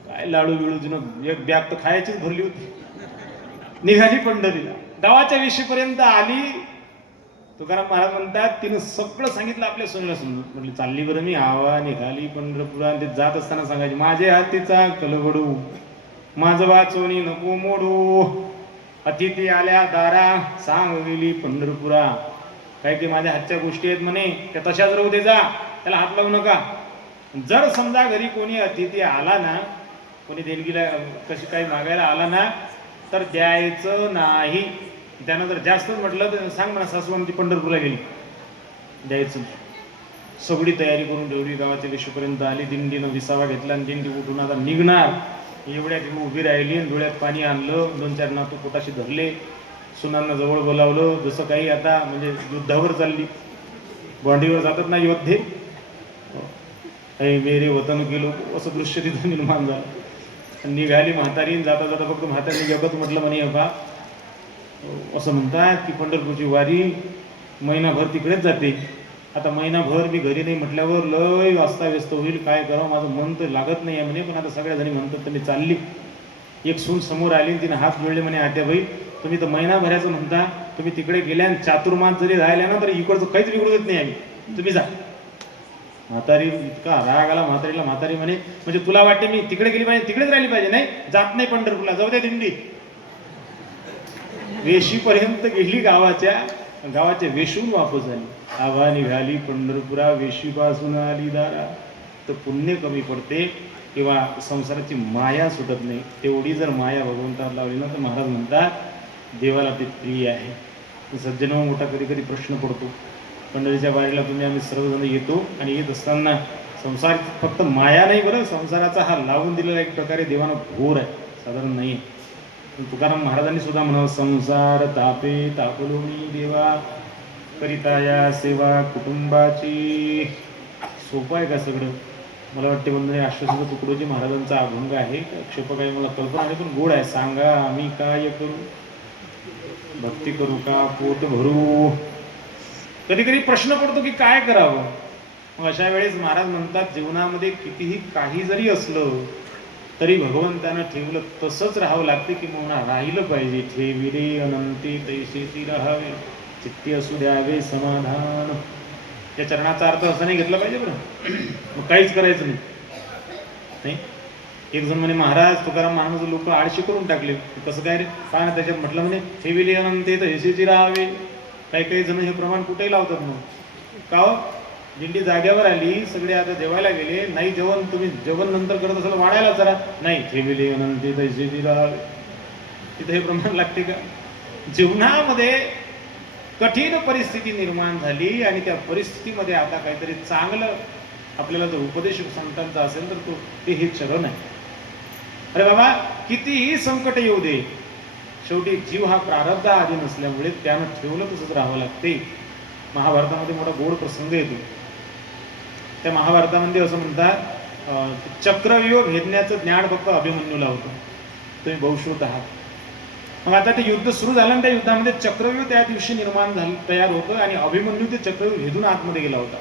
काय लाडू बिळू तिनं एक बॅग तर खायचीच भरली होती. निघाली पंढरीला गावाच्या वेशीपर्यंत आली. तुकाराम महाराज म्हणतात तिनं सगळं सांगितलं आपल्या सोनीला समजून म्हटली चालली बरं मी आवा निघाली पंढरपुरा ते जात असताना सांगायची माझे हातीचा कलबडू माझं वाचवणी नको मोडू अतिथी आल्या दारा सांग गेली पंढरपुरा. काही काही माझ्या हातच्या गोष्टी आहेत म्हणे त्या तशाच राहू दे जा त्याला हात लावू नका. जर समजा घरी कोणी अतिथी आला ना कोणी देणगीला कशी काही मागायला आला ना तर द्यायचं नाही. त्यानं जर जास्तच म्हटलं तर सांग म्हणा सासू आमची पंढरपूरला गेली द्यायचं. सगळी तयारी करून ठेवली गावाच्या वेशीपर्यंत आली दिंडीनं विसावा घेतला आणि दिंडी उठून आता निघणार एवढ्या ती उभी राहिली आणि डोळ्यात पाणी आणलं 2-4 नातू पोटाशी धरले सुनांना जवळ बोलावलं जसं काही आता म्हणजे युद्धावर चालली बॉन्डीवर जातात ना योद्धे मेरे वतन गेलो असं दृश्य तिथं निर्माण झालं. निघाली म्हातारी जाता जाता फक्त म्हातारी जगत म्हटलं म्हणे बा असं म्हणतात की पंढरपूरची वारी महिनाभर तिकडेच जाते. आता महिनाभर मी घरी नाही म्हटल्यावर लय अस्ताव्यस्त होईल काय करावं माझं मन तर लागत नाही आहे म्हणे. पण आता सगळ्या जणी म्हणतात तर मी चालली. एक सून समोर आली तिने हात जोडले म्हणे आत्याबाई तुम्ही तर महिनाभराचं म्हणता तुम्ही तिकडे गेल्या आणि चातुर्मास जरी राहिल्या ना तर इकडचं काहीच बिघडू देत नाही आम्ही तुम्ही जा. म्हातारी इतका राग आला म्हातारीला. म्हातारी म्हणे म्हणजे तुला वाटते मी तिकडे गेली पाहिजे तिकडेच राहिली पाहिजे नाही जात नाही पंढरपूरला जाऊ द्या दिंडी. वेशीपर्यंत गेली गावाच्या वेशून वापस आली. आवा निघाली पंढरपुरा वेशीपासून आली दारा. तर पुण्य कमी पडते किंवा संसाराची माया सुटत नाही. तेवढी जर माया भगवंताला लावली ना तर महाराज म्हणतात देवाला ते प्रिय आहे. सज्जन मोठा कधी कधी प्रश्न पडतो पंढरीच्या वारीला तुम्ही आम्ही सर्वजण येतो आणि येत असताना संसार फक्त माया नाही बरं संसाराचा हा लावून दिलेला एक प्रकारे देवानं घोर आहे साधारण नाही. तुकाराम महाराजांनी सुद्धा म्हणावं संसार तापे तापलोनी देवा करिता या सेवा कुटुंबाची. सोपं आहे का सगळं? मला वाटते बंधने आश्वासित तुकडोजी महाराजांचा अभंग आहे क्षेपक आहे मला कल्पना आहे पण गोड आहे. सांगा आम्ही काय करू भक्ती करू का पोट भरू. कधी कधी प्रश्न पडतो की काय करावं. मग अशा वेळेस महाराज म्हणतात जीवनामध्ये कितीही काही जरी असलं तरी भगवंतानं ठेवलं तसंच राहावं लागते की म्हणा राहिलं पाहिजे. ठेवी रे अनंती तैसेती राहावे चित्ती असू द्यावे समाधान. या चरणाचा अर्थ असा नाही घेतला पाहिजे बरं. मग काहीच करायचं नाही. एक जण म्हणे महाराज तुकाराम महाराज लोक आळशी करून टाकले. कसं काय रे काय ना त्याच्यात म्हटलं म्हणे ठेविली अनंते तैसेती राहावे. काही जण हे प्रमाण कुठेही लावतात मग का दिंडी जाग्यावर आली सगळे आता जेवायला गेले नाही जेवण तुम्ही जेवण नंतर करत असाल वाढायला जरा नाही ठेविले अनंते तैसेती राहावे. तिथे हे प्रमाण लागते का? जीवनामध्ये कठीण परिस्थिती निर्माण झाली आणि त्या परिस्थितीमध्ये आता काहीतरी चांगलं आपल्याला जर उपदेश संतांचा असेल तर ते हे चरण आहे. अरे बाबा कितीही संकट येऊ दे शेवटी जीव हा प्रारब्ध आधी नसल्यामुळे त्यानं ठेवलं तसंच राहावं लागते. महाभारतामध्ये मोठा गोड प्रसंग येतो. त्या महाभारतामध्ये असं म्हणतात चक्रव्यूह भेदण्याचं ज्ञान फक्त अभिमन्यूला होतं. तुम्ही बहुश्रुत आहात. मग आता ते युद्ध सुरू झालं आणि त्या युद्धामध्ये चक्रव्यूह त्या दिवशी निर्माण झालं तयार होतं आणि अभिमन्यू ते चक्रव्यूह भेदून आतमध्ये गेला होता.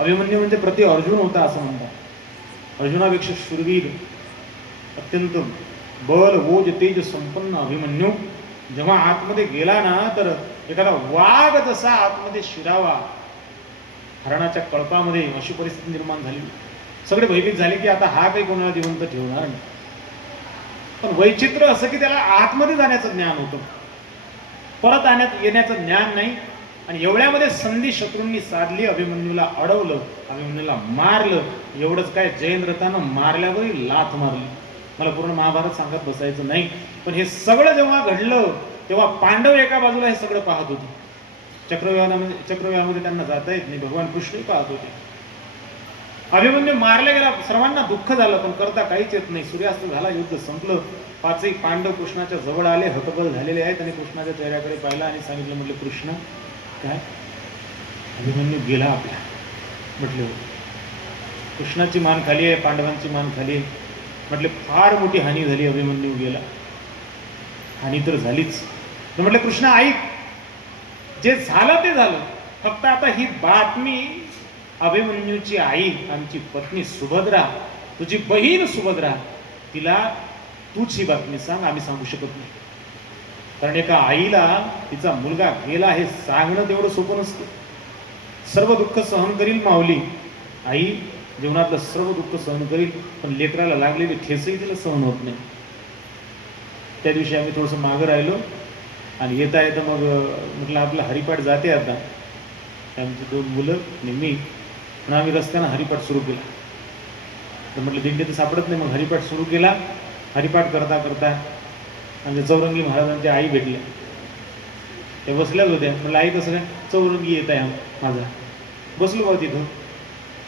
अभिमन्यू म्हणजे प्रति अर्जुन होता असं म्हणतात. अर्जुनापेक्षा शूरवीर अत्यंत बल ओज तेज संपन्न अभिमन्यू जेव्हा आतमध्ये गेला ना तर एखादा वाघ जसा आतमध्ये शिरावा हरणाच्या कळपामध्ये अशी परिस्थिती निर्माण झाली. सगळे भयभीत झाले की आता हा काही कोणाला जिवंत ठेवणार नाही. पण वैचित्र्य असं की त्याला आतमध्ये जाण्याचं ज्ञान होतं परत येण्याचं ज्ञान नाही. आणि एवढ्यामध्ये संधी शत्रूंनी साधली अभिमन्यूला अडवलं अभिमन्यूला मारलं. एवढंच काय जयद्रथानं मारल्यावरही लाथ मारली. मला पूर्ण महाभारत सांगत बसायचं नाही पण हे सगळं जेव्हा घडलं तेव्हा पांडव एका बाजूला हे सगळं पाहत होते. चक्रव्यूहामध्ये त्यांना जाता येत नाही, भगवान कृष्णही पाहत होते. अभिमन्यू मारले गेला, सर्वांना दुःख झालं, पण करता काहीच येत नाही. सूर्यास्त झाला, युद्ध संपलं. पाचही पांडव कृष्णाच्या जवळ आले, हतबल झालेले आहेत आणि कृष्णाच्या चेहऱ्याकडे पाहिला आणि सांगितलं, म्हटलं कृष्ण काय अभिमन्यू गेला आपला. म्हटले कृष्णाची मान खाली आहे, पांडवांची मान खाली आहे. म्हटले फार मोठी हानी झाली, अभिमन्यू गेला. हानी तर झालीच. म्हटलं कृष्ण ऐक, जे झालं ते झालं, फक्त आता ही बातमी अभिमन्यूची आई, आमची पत्नी सुभद्रा, तुझी बहीण सुभद्रा, तिला तूच ही बातमी सांग, आम्ही सांगू शकत नाही. कारण एका आईला तिचा मुलगा गेला हे सांगणं तेवढं सोपं नसतं. सर्व दुःख सहन करील माऊली, आई जीवनातलं सर्व दुःख सहन करील, पण लेकराला लागलेली ठेसही तिला सहन होत नाही. त्या दिवशी आम्ही थोडंसं मागं राहिलो आणि येता येतं मग म्हटलं आपलं हरिपाठ जाते आता. आमची 2 मुलं आणि मी, म्हणून आम्ही रस्त्यानं हरिपाठ सुरू केला. तर म्हटलं दिंडी तर सापडत नाही, मग हरिपाठ सुरू केला. हरिपाठ करता करता आमच्या चौरंगी महाराजांच्या आई भेटल्या. त्या बसल्याच होत्या. म्हटलं आई कसं काय, चौरंगी येत आहे माझा. बसलो भाऊ तिथं.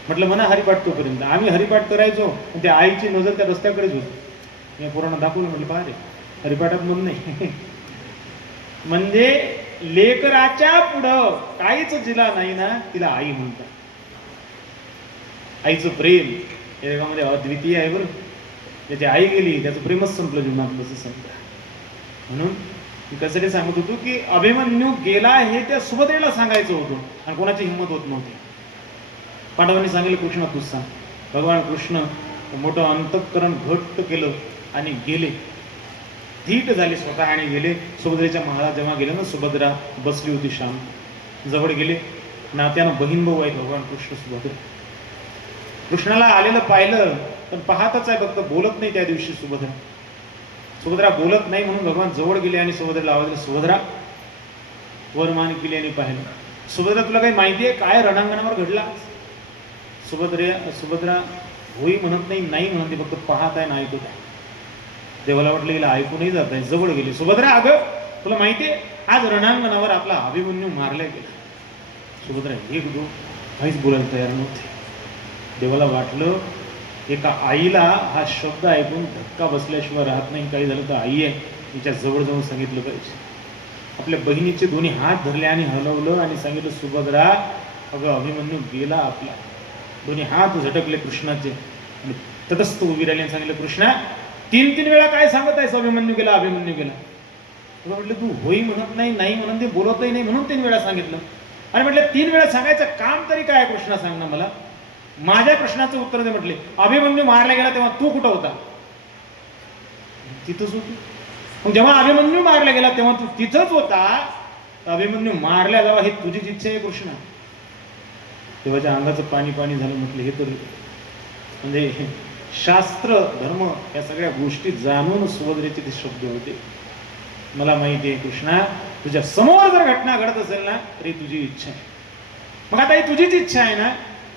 म्हटलं म्हणा हरिपाठ तोपर्यंत. आम्ही हरिपाठ करायचो आणि त्या आईची नजर त्या रस्त्याकडेच होती. मी पोरांना दाखवलं, म्हटलं पहा रे हरिपाठात मन नाही. म्हणजे लेकराच्या पुढं काहीच जिला नाही ना, तिला आई म्हणतात. आईचं प्रेम या जगामध्ये अद्वितीय आहे बरं. ज्याची आई गेली त्याचं प्रेमच संपलं जीवनातलं, असं समजा. म्हणून मी त्यासाठी सांगत होतो की अभिमन्यू गेला हे त्या सुभद्रेला सांगायचं होतं आणि कोणाची हिंमत होत नव्हती. पांडवांनी सांगितलं कृष्ण तूच सांग. भगवान कृष्ण मोठं अंतःकरण घट्ट केलं आणि गेले. धीट झाले स्वतः आणि गेले. सुभद्रेच्या महालात जेव्हा गेले ना, सुभद्रा बसली होती शांत. जवळ गेले. नात्यानं बहीण भाऊ आहेत भगवान कृष्ण सुभद्रा. कृष्णाला आलेलं पाहिलं, पण पाहतच आहे फक्त, बोलत नाही त्या दिवशी सुभद्रा. सुभद्रा बोलत नाही म्हणून भगवान जवळ गेले आणि सुभद्रेला आवाज दिला, सुभद्रा. वरमान केली आणि पाहिलं. सुभद्रा तुला काही माहिती आहे काय रणांगणावर घडला? सुभद्रा होई म्हणत नाही, नाही म्हणते, फक्त पाहत आहे ना ऐकत आहे. देवाला वाटलं गेला ऐकूनही जात आहे. जवळ गेले. सुभद्रा अगं तुला माहिती आहे आज रणांगणावर आपला अभिमन्यू मारला गेला. सुभद्रा एक दो काहीच बोलायला तयार नव्हते. देवाला वाटलं एका आईला हा शब्द ऐकून धक्का बसल्याशिवाय राहत नाही. काही झालं तर आई आहे, तिच्या जवळ जाऊन सांगितलं पाहिजे. आपल्या बहिणीचे दोन्ही हात धरले आणि हलवलं आणि सांगितलं, सुभद्रा अगं अभिमन्यू गेला आपला. दोन्ही हात झटकले कृष्णाचे आणि तटस्थ उभी राहिली आणि सांगितलं, कृष्णा 3 वेळा काय सांगत आहेस, अभिमन्यू गेला अभिमन्यू गेला. तुला म्हटलं तू होई म्हणत नाही, नाही म्हणत, ते बोलतही नाही म्हणून 3 वेळा सांगितलं. आणि म्हटलं 3 वेळा सांगायचं काम तरी काय कृष्णा, सांग ना मला. माझ्या प्रश्नाचं उत्तर दे. म्हटले अभिमन्यू मारला गेला तेव्हा तू कुठं होता? तिथंच होती. मग जेव्हा अभिमन्यू मारला गेला तेव्हा तू तिथंच होता. अभिमन्यू मारल्या जावा ही तुझीच इच्छा आहे कृष्णा. तेव्हाच्या अंगाचं पाणी पाणी झालं. म्हटलं हे तर म्हणजे शास्त्र धर्म या सगळ्या गोष्टी जाणून सुभद्रेचे ते शब्द होते. मला माहिती आहे कृष्णा, तुझ्या समोर जर घटना घडत असेल ना तरी तुझी इच्छा आहे. मग आता ही तुझीच इच्छा आहे ना,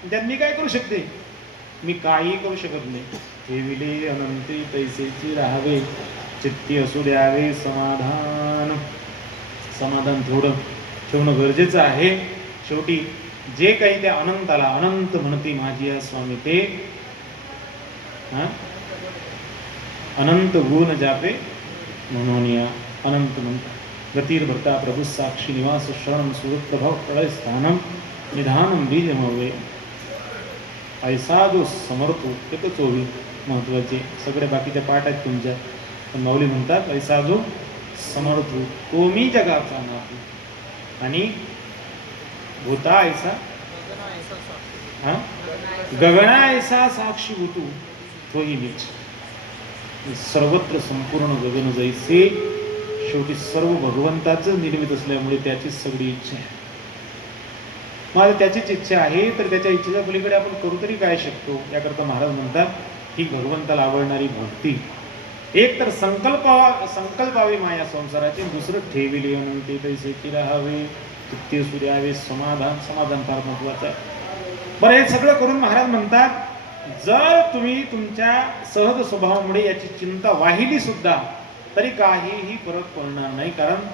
त्यात मी काय करू शकते? मी काही करू शकत नाही. ठेविले अनंती तैसेची राहावे, चित्ती असू द्यावे समाधान. समाधान थोडं ठेवणं गरजेचं आहे. शेवटी जे काही त्या अनंताला अनंत म्हणती माझी या स्वामी, ते अनंत गुण जापे म्हणून या अनंत म्हणतात. गतीर भरता प्रभू साक्षी निवास शरण सुरत प्रभाव प्रलय स्थानम निधानम बीज मवे. ऐसा जो समर्थ एकच ओवी महत्वाचे. सगळे बाकीच्या पाठ आहेत तुमच्या, पण माऊली म्हणतात ऐसा जो समर्थ तो मी जगाचा नाही आणि भूता ऐसा गगना ऐसा साक्षी होतो तोही मीच. सर्वत्र संपूर्ण गगन जैसे. शेवटी सर्व भगवंताचं निर्मित असल्यामुळे त्याचीच सगळी इच्छा आहे. माझं त्याचीच इच्छा आहे, तर त्याच्या इच्छेच्या पलीकडे आपण करू तरी काय शकतो? याकरता महाराज म्हणतात ही भगवंताला आवडणारी भक्ती. एक तर संकल्पावे माया संसाराचे, दुसरं ठेविले म्हणते तैसेची राहावे, चित्ती सूर्यावे समाधान. समाधान फार महत्वाचं आहे. बरं, हे सगळं करून महाराज म्हणतात जर तुम्ही तुमच्या सहज स्वभावामुळे याची चिंता वाहिली सुद्धा तरी काहीही फरक पडणार नाही, कारण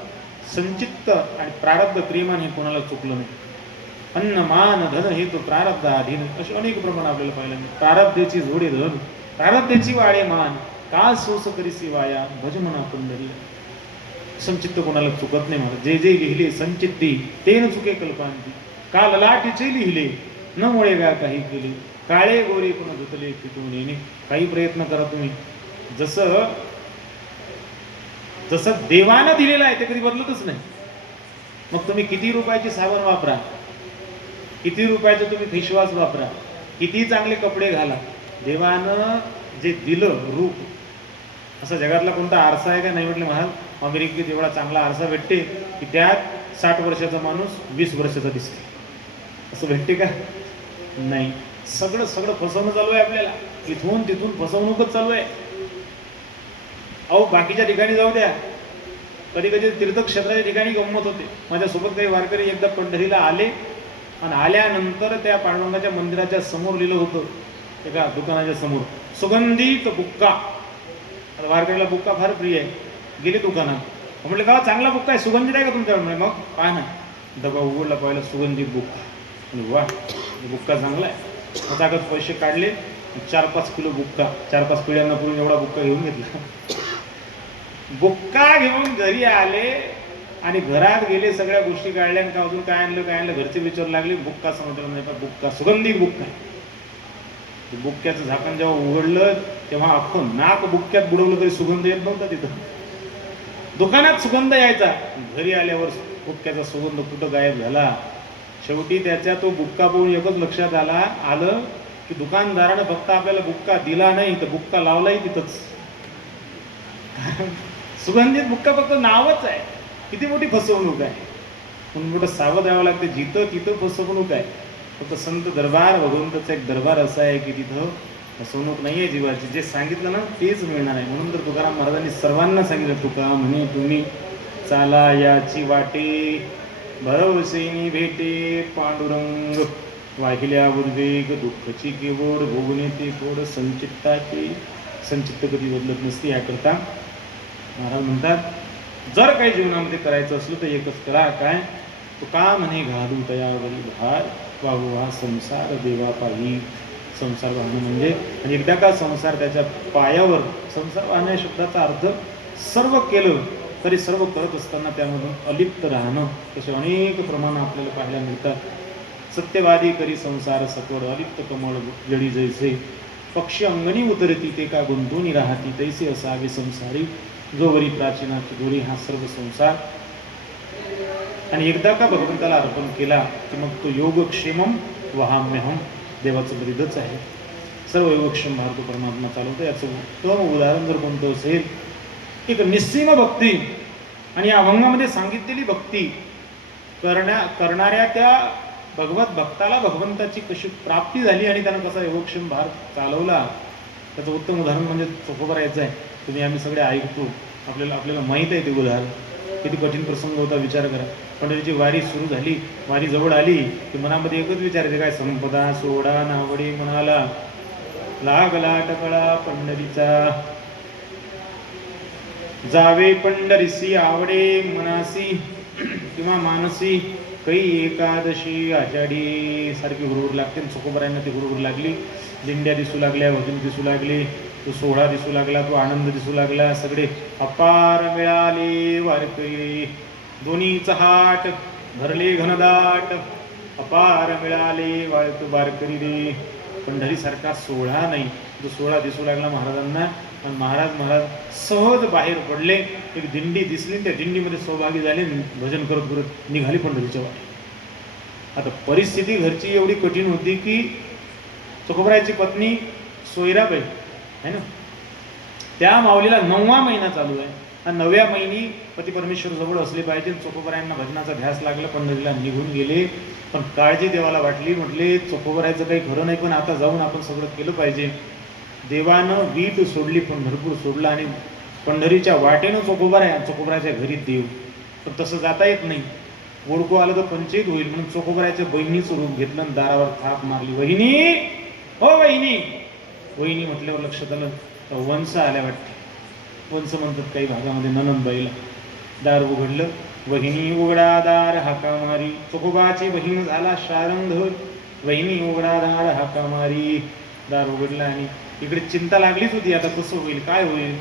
संचित्त आणि प्रारब्ध प्रेमान हे कोणाला चुकलं नाही. अन्न मान धन हे तो प्रारब्ध अधीन, असे अनेक प्रमाण आपल्याला पाहिलं. प्रारब्धेची जोडे धन, प्रारब्धेची वाळे मान, का सोस करीसी वाया भज म्हणा पंढरी. संचित्त कोणाला चुकत नाही मला. जे जे लिहिले संचित्ती तेन चुके कल्पांती, का ललाटीचे लिहिले न मुळे गा काही केले, काळे गोरे कोण धुतले फिटून येणे. काही प्रयत्न करा तुम्ही, जसं जसं देवानं दिलेलं आहे ते कधी बदलतच नाही. मग तुम्ही किती रुपयाची साबण वापरा, किती रुपयाचं तुम्ही फेसवॉश वापरा, किती चांगले कपडे घाला, देवानं जे दिलं रूप, असं जगातला कोणता आरसा आहे का नाही म्हटलं महाराज. अमेरिकेत एवढा चांगला आरसा भेटते की त्यात 60 वर्षाचा माणूस 20 वर्षाचा दिसते, असं भेटते का? नाही. सगळं फसवणं चालू आहे आपल्याला, इथून तिथून फसवणूकच चालू आहे. अहो बाकीच्या ठिकाणी जाऊ द्या, कधी कधी तीर्थक्षेत्राच्या ठिकाणी गंमत होते. माझ्यासोबत काही वारकरी एकदा पंढरीला आले आणि आल्यानंतर त्या पांडुरंगाच्या मंदिराच्या समोर लिहिलं होतं एका दुकानाच्या समोर, सुगंधित बुक्का. आता वारकरीला बुक्का फार प्रिय आहे. गेले दुकानात, म्हटलं का चांगला बुक्का आहे, सुगंधित आहे का तुमच्याकडे? मग पाहा ना, डबा उघडला, पाहिला सुगंधित बुक्का. वा, बुक्का चांगला आहे. मग पैसे काढले, 4-5 किलो बुक्का, 4-5 पिढ्यांना पुरून एवढा बुक्का घेऊन घेतला. बुक्का घेऊन घरी आले आणि घरात गेले, सगळ्या गोष्टी काढल्या आणि का अजून काय आणलं घरचे विचारू लागले. बुक्का समजलं नाही, पण बुक्का सुगंधित बुक्का. बुक्क्याचं झाकण जेव्हा उघडलं तेव्हा अख्खं नाक बुक्क्यात बुडवलं तरी सुगंध येत नव्हता. तिथं दुकानात सुगंध यायचा, घरी आल्यावर बुक्क्याचा सुगंध कुठं गायब झाला. शेवटी त्याच्या तो बुक्का पाहून एकच लक्षात आलं की दुकानदारानं फक्त आपल्याला बुक्का दिला नाही तर बुक्का लावलाही तिथंच. सुगंधित बुक्का फक्त नावच आहे. किती मोठी फसवणूक आहे. म्हणून मोठं सावध राहावं लागते. जिथं तिथं फसवणूक आहे. फक्त संत दरबार भगवंताचा एक दरबार असा आहे की तिथं फसवणूक नाही आहे जीवाची. जे सांगितलं ना तेच मिळणार आहे. म्हणून तर तुकाराम महाराजांनी सर्वांना सांगितलं, तुका म्हणे तुम्ही चाला याची वाटे, भरवसेनी भेटे पांडुरंग, वाहिल्या उद्वेग दुःखची केवळ भोगणे ते थोड संचित्ताची. संचित्त कधी बदलत नसते. याकरता महाराज म्हणतात, जर काही जीवनामध्ये करायचं असलं तर एकच करा. काय? तो का म्हणे घालू तयावरी भार, वाहू हा संसार देवा पायी. संसार वाहणं म्हणजे, आणि एकदा का संसार त्याच्या पायावर, संसार वाहण्या शब्दाचा अर्थ सर्व केलं तरी सर्व करत असताना त्यामधून अलिप्त राहणं. तसे अनेक प्रमाण आपल्याला पाहायला मिळतात. सत्यवादी करी संसार सकड, अलिप्त कमळ जडी जैसे, पक्षी अंगणी उतरती ते का गुंतून राहती, तैसे असावे संसारी, जोवरी प्राचीनाची दोरी. हा सर्व संसार आणि एकदा का भगवंताला अर्पण केला की मग तो योगक्षेमम वहाम्यहम, देवाचं ब्रीदच आहे. सर्व योगक्षेम भारत परमात्मा चालवतो. याचं उत्तम उदाहरण जर कोणतं असेल, एक निस्सीम भक्ती आणि या अभंगामध्ये सांगितलेली भक्ती करणाऱ्या त्या भगवत भक्ताला भगवंताची कशी प्राप्ती झाली आणि त्यानं कसा योगक्षेम भार चालवला, त्याचं उत्तम उदाहरण म्हणजे चोखोबरायचं आहे. तुम्ही आम्ही सगळे ऐकतो, आपल्याला माहीत आहे ते उदाहरण. किती कठीण प्रसंग होता विचार करा. पंढरीची वारी सुरू झाली, वारी जवळ आली की मनामध्ये एकच विचार येते, काय? संपदा सोडा नावडी म्हणाला, लागला टकळा पंढरीचा, जावे पंढरीसी आवडे मनासी किंवा मानसी, काही एकादशी आषाढी सारखी हुरहुर लागते. चोखोबरायांना ती हुरहुर लागली. दिंड्या दिसू लागल्या, भजन दिसू लागले, तो सोहळा दिसू लागला, तो आनंद दिसू लागला. सगळे अपार मिळाले वारकरी, दोन्हीचा हाट भरले घनदाट, अपार मिळाले वारकरी रे. पंढरीसारखा सोहळा नाही. जो सोहळा दिसू लागला महाराजांना, आणि महाराज सहज बाहेर पडले. एक दिंडी दिसली, त्या दिंडीमध्ये सहभागी झाले, भजन करत करत निघाली पंढरीच्या वाटे. आता परिस्थिती घरची एवढी कठीण होती की चोखोबरायची पत्नी सोयराबाई आहे ना, त्या माऊलीला 9वा महिना चालू आहे. आणि 9व्या महिनी पती परमेश्वर जवळ असले पाहिजे. चोखोबरायांना भजनाचा ध्यास लागला, पंढरीला निघून गेले. पण काळजी देवाला वाटली. म्हटले चोखोबरायचं काही खरं नाही, पण आता जाऊन आपण सगळं केलं पाहिजे. देवानं वीट सोडली, पण भरपूर सोडला, आणि पंढरीच्या वाटेनं चोखोबराच्या घरी देव. पण तसं जाता येत नाही. ओळखू आलं तर पंचायत होईल, म्हणून चोखोबराच्या बहिणीचं रूप घेतलं आणि दारावर थाप मारली. वहिनी, हो वहिनी. वहिनी म्हटल्यावर लक्षात आलं वंश आल्या वाटते. वंस म्हणतात काही भागामध्ये ननंदबाईला. दार उघडलं, वहिनी उघडा दार हाका मारी. चोखोबाची बहीण झाला शारंग, वहिनी उघडा दार हाका मारी. दार उघडलं आणि इकडे चिंता लागलीच होती, आता कसं होईल, काय होईल,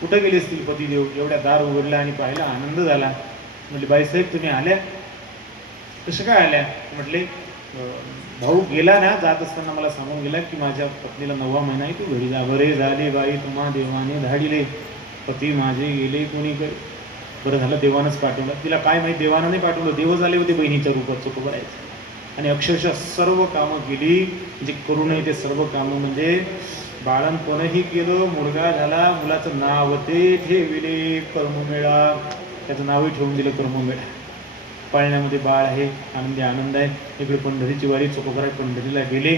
कुठं गेले असतील पतिदेव. एवढ्या दार उघडलं आणि पाहिला, आनंद झाला. म्हटले बाईसाहेब तुम्ही आल्या, कसं काय आल्या. म्हटले भाऊ गेला ना, जात असताना मला सांगून गेला की माझ्या पत्नीला 9वा महिना आहे, तू घरी जा. बरे झाले बाई तुम्हा देवाने धाडिले, पती माझे गेले कोणी काय. बरं झालं देवानंच पाठवलं. तिला काय माहिती देवानं नाही पाठवलं, देव झाले होते बहिणीच्या रूपात चोखोबारायचं. आणि अक्षरशः सर्व कामं केली, जे करू नये ते सर्व कामं. म्हणजे बाळणपणही केलं, मुलगा झाला, मुलाचं नाव ते ठेविले कर्ममेळा, त्याचं नावही ठेवून दिलं कर्ममेळा. पाळण्यामध्ये बाळ आहे, आनंदी आनंद आहे. इकडे पंढरीची वारी, चोखोबाराय पंढरीला गेले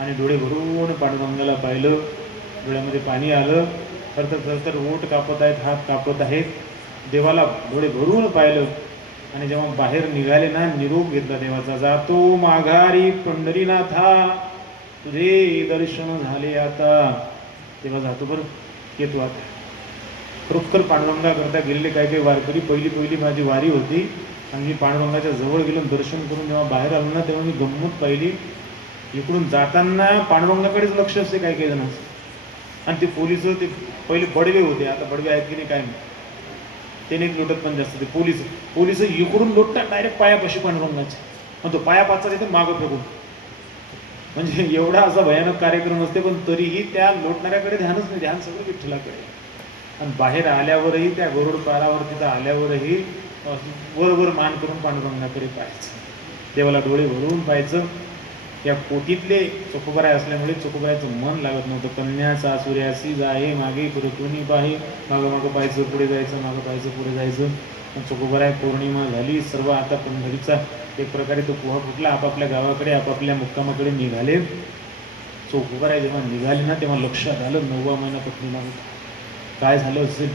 आणि डोळे भरून पांडुरंगाला पाहिलं. डोळ्यामध्ये पाणी आलं, थरथर ओठ कापत आहेत, हात कापत आहेत. देवाला डोळे भरून पाहिलं आणि जेव्हा बाहेर निघाले ना, निरोप घेतला देवाचा. जातो माघारी पंढरीनाथा, तुझे दर्शन झाले आता. तेव्हा जातो बरं, येतो आता. खरोखर पांडुरंगा करता गेलेले काही काही वारकरी, पहिली माझी वारी होती आणि मी पांडुरंगाच्या जवळ गेलो, दर्शन करून जेव्हा बाहेर आलो ना, तेव्हा मी गंमत पाहिली. इकडून जाताना पांडुरंगाकडेच लक्ष असते काही काही जणांचं. आणि ते पोलिस ते पहिले बडवे होते, आता बडवे आहेत की नाही काय नाही, ते नाही लोटत पण जास्त. ते पोलिस इकडून लोटतात डायरेक्ट पायापाशी पांडुरंगाचे, मग तो पाया पाचचा तिथे मागं फेकून. म्हणजे एवढा असा भयानक कार्यक्रम असते, पण तरीही त्या लोटणाऱ्याकडे ध्यानच नाही, ध्यान सगळं विठ्ठलाकडे. आणि बाहेर आल्यावरही, त्या गरुड पारावर तिथं आल्यावरही वर मान करून पांडुरंगाकडे पाहायचं, देवाला डोळे भरून पाहायचं. या पोटीतले चोखोबाराय असल्यामुळे चोखोबारायचं मन लागत नव्हतं. कन्याचा सूर्यासी जाये मागे कुणी पाहे, मागं पाहायचं, पुढे जायचं, मागं पाहायचं, पुढे जायचं. चोखोबाराय पौर्णिमा झाली, सर्व आता पंढरीचा एक प्रकारे तो पोहा फुटला, आपापल्या गावाकडे, आपापल्या मुक्कामाकडे निघाले. चोखोबाराय जेव्हा निघाले ना, तेव्हा लक्षात आलं 9वा महिना पत्नीला काय झालं असेल.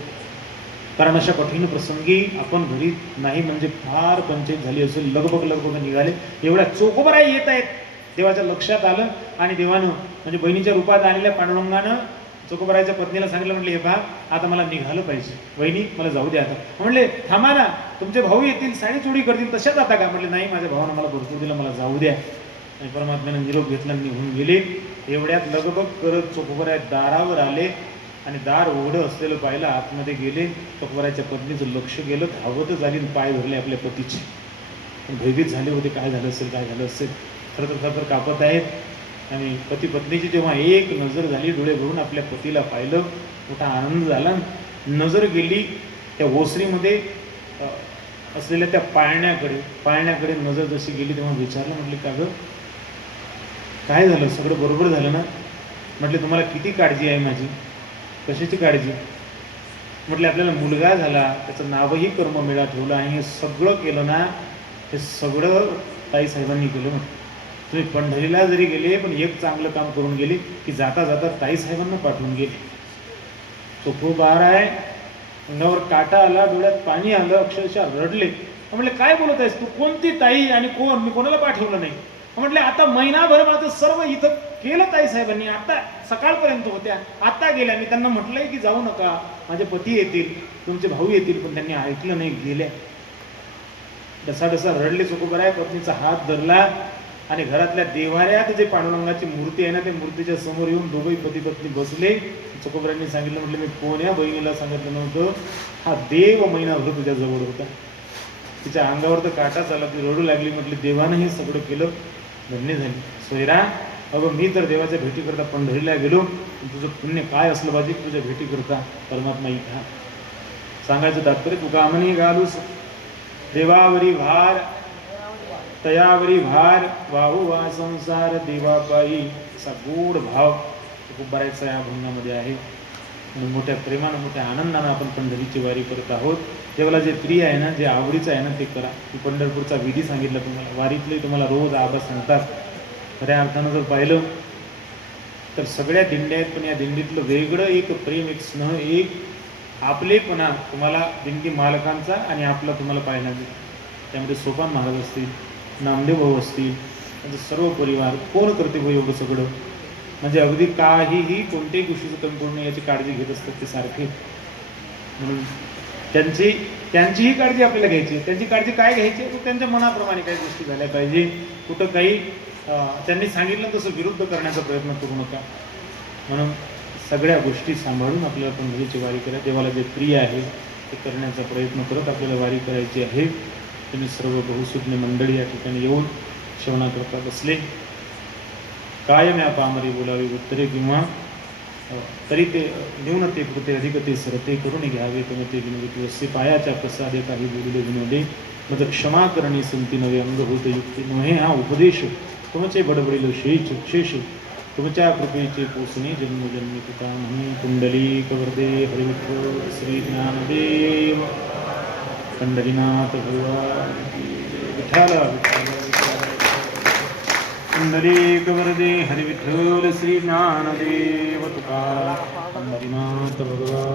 कारण अशा कठीण प्रसंगी आपण घरी नाही म्हणजे फार पंचायत झाली असेल. लगबग निघाले. एवढ्या चोखोबाराय येत आहेत, देवाच्या लक्षात आलं. आणि देवानं म्हणजे बहिणीच्या रूपात आलेल्या पांडुरंगानं चोखोबारायच्या पत्नीला सांगितलं, म्हटलं हे पहा आता मला निघालं पाहिजे, वहिनी मला जाऊ द्या आता. म्हणले थांबा ना, तुमचे भाऊ येतील, साडी चोडी करतील, तशाच आता का. म्हटले नाही, माझ्या भावानं मला भरपूर दिलं, मला जाऊ द्या. आणि परमात्म्यानं निरोप घेतला, निघून गेले. एवढ्यात लगबग करत चोखोबाराय दारावर आले आणि दार उघडं असलेलं पाहिलं, आतमध्ये गेले. चोखोबारायच्या पत्नीचं लक्ष गेलं, धावतच आली, पाय धरले आपल्या पतीचे. भयभीत झाले होते, काय झालं असेल, काय झालं असेल. थरथर कापत आहेत. आणि पती पत्नीची जेव्हा एक नजर झाली, डोळे भरून आपल्या पतीला पाहिलं, मोठा आनंद झाला. नजर गेली त्या ओसरीमध्ये असलेल्या त्या पाळण्याकडे नजर जशी गेली, तेव्हा विचारलं, म्हटले का गं काय झालं, सगळं बरोबर झालं ना. म्हटले तुम्हाला किती काळजी आहे माझी. कशाची काळजी. म्हटले आपल्याला मुलगा झाला, त्याचं नावही कर्ममेळा ठेवलं आणि हे सगळं केलं ना, हे सगळं ताईसाहेबांनी केलं. म्हटलं तुम्ही पंढरीला जरी गेले, पण एक चांगलं काम करून गेले की जाता जाता ताईसाहेबांना पाठवून गेले. चोखोबाराय अंगावर काटा आला, डोळ्यात पाणी आलं, अक्षरशः रडले. म्हटले काय बोलत आहेस तू, कोणती ताई आणि कोण, मी कोणाला पाठवलं नाही. म्हटले आता महिनाभर माझं सर्व इथं केलं ताईसाहेबांनी, आता सकाळपर्यंत होत्या, आता गेल्या. मी त्यांना म्हटलंय की जाऊ नका, माझे पती येतील, तुमचे भाऊ येतील, पण त्यांनी ऐकलं नाही, गेल्या. डसाडसा रडले चोखोबाराय. पत्नीचा हात धरला आणि घरातल्या देवाऱ्यात जे पांडुरंगाची मूर्ती आहे ना, त्या मूर्तीच्या समोर येऊन दोघंही पती पत्नी बसले. चोखोबारायांनी सांगितलं, म्हटलं मी कोण्या बहिणीला सांगितलं नव्हतं, हा देव महिनाभर तुझ्या जवळ होता. तिच्या अंगावर तर काटाच आला, ती रडू लागली. म्हटली देवानं हे सगळं केलं, धन्य झाली सोयरा. अगं मी तर देवाच्या भेटी करता पंढरीला गेलो, तुझं पुण्य काय असलं पाहिजे तुझ्या भेटी करता परमात्मा इथं. सांगायचं तात्पर्य तुका म्हणे घालूस देवावरी भार, तयावरी भार, वाहू वा संसार देवापायी. असा गोड भाव खूप बऱ्याचसा या भंगामध्ये आहे. आणि मोठ्या प्रेमानं, मोठ्या आनंदानं आपण पंढरीची वारी करत आहोत. देवाला जे प्रिय आहे ना, जे आवडीचं आहे ना, ते करा. मी पंढरपूरचा विधी सांगितला तुम्हाला, वारीतले तुम्हाला रोज आबा सांगतात. खऱ्या अर्थानं जर पाहिलं तर सगळ्या दिंड्या आहेत, पण या दिंडीतलं वेगळं एक प्रेम, एक स्नेह, एक आपलेपणा तुम्हाला दिंडी मालकांचा आणि आपला तुम्हाला पाहायला मिळेल. त्यामध्ये सोपान महाराज असतील, नामदेव भाऊ असतील, म्हणजे सर्व परिवार कोण करते भाऊ एवढं सगळं. म्हणजे अगदी काहीही कोणत्याही गोष्टीचं कमी पडू नये याची काळजी घेत असतात ते सारखे. म्हणून त्यांचीही काळजी आपल्याला घ्यायची. त्यांची काळजी काय घ्यायची, तर त्यांच्या मनाप्रमाणे काही गोष्टी झाल्या पाहिजे. कुठं काही त्यांनी सांगितलं तसं विरुद्ध करण्याचा प्रयत्न करू नका. म्हणून सगळ्या गोष्टी सांभाळून आपल्याला पंढरीची वारी करा. देवाला जे प्रिय आहे ते करण्याचा प्रयत्न करत आपल्याला वारी करायची आहे. तुम्ही सर्व बहुसूज्ञ मंडळी या ठिकाणी येऊन श्रवणाकरता बसले. कायम या पामरी बोलावे उत्तरे किंवा तरी ते न्यूनते कृते अधिकते सरते करून घ्यावे तम ते विनोदी वस्से पायाच्या प्रसादे काही बोलले विनोदे मग क्षमा करणी संती नवे अंग होते युक्ती नव्हे हा उपदेश तुमचे बडबडील शेष तुमच्या कृपेचे पोसणे जन्मजन्मी पिता म्हणी. कुंडली कवर्दे हरिविठ्ठल श्री ज्ञानदेव पंढरीनाथ भगवान विठ्ठल कुंडली कवर्दे हरिविठ्ठल श्री ज्ञानदेव तुकाराम पंढरीनाथ भगवान.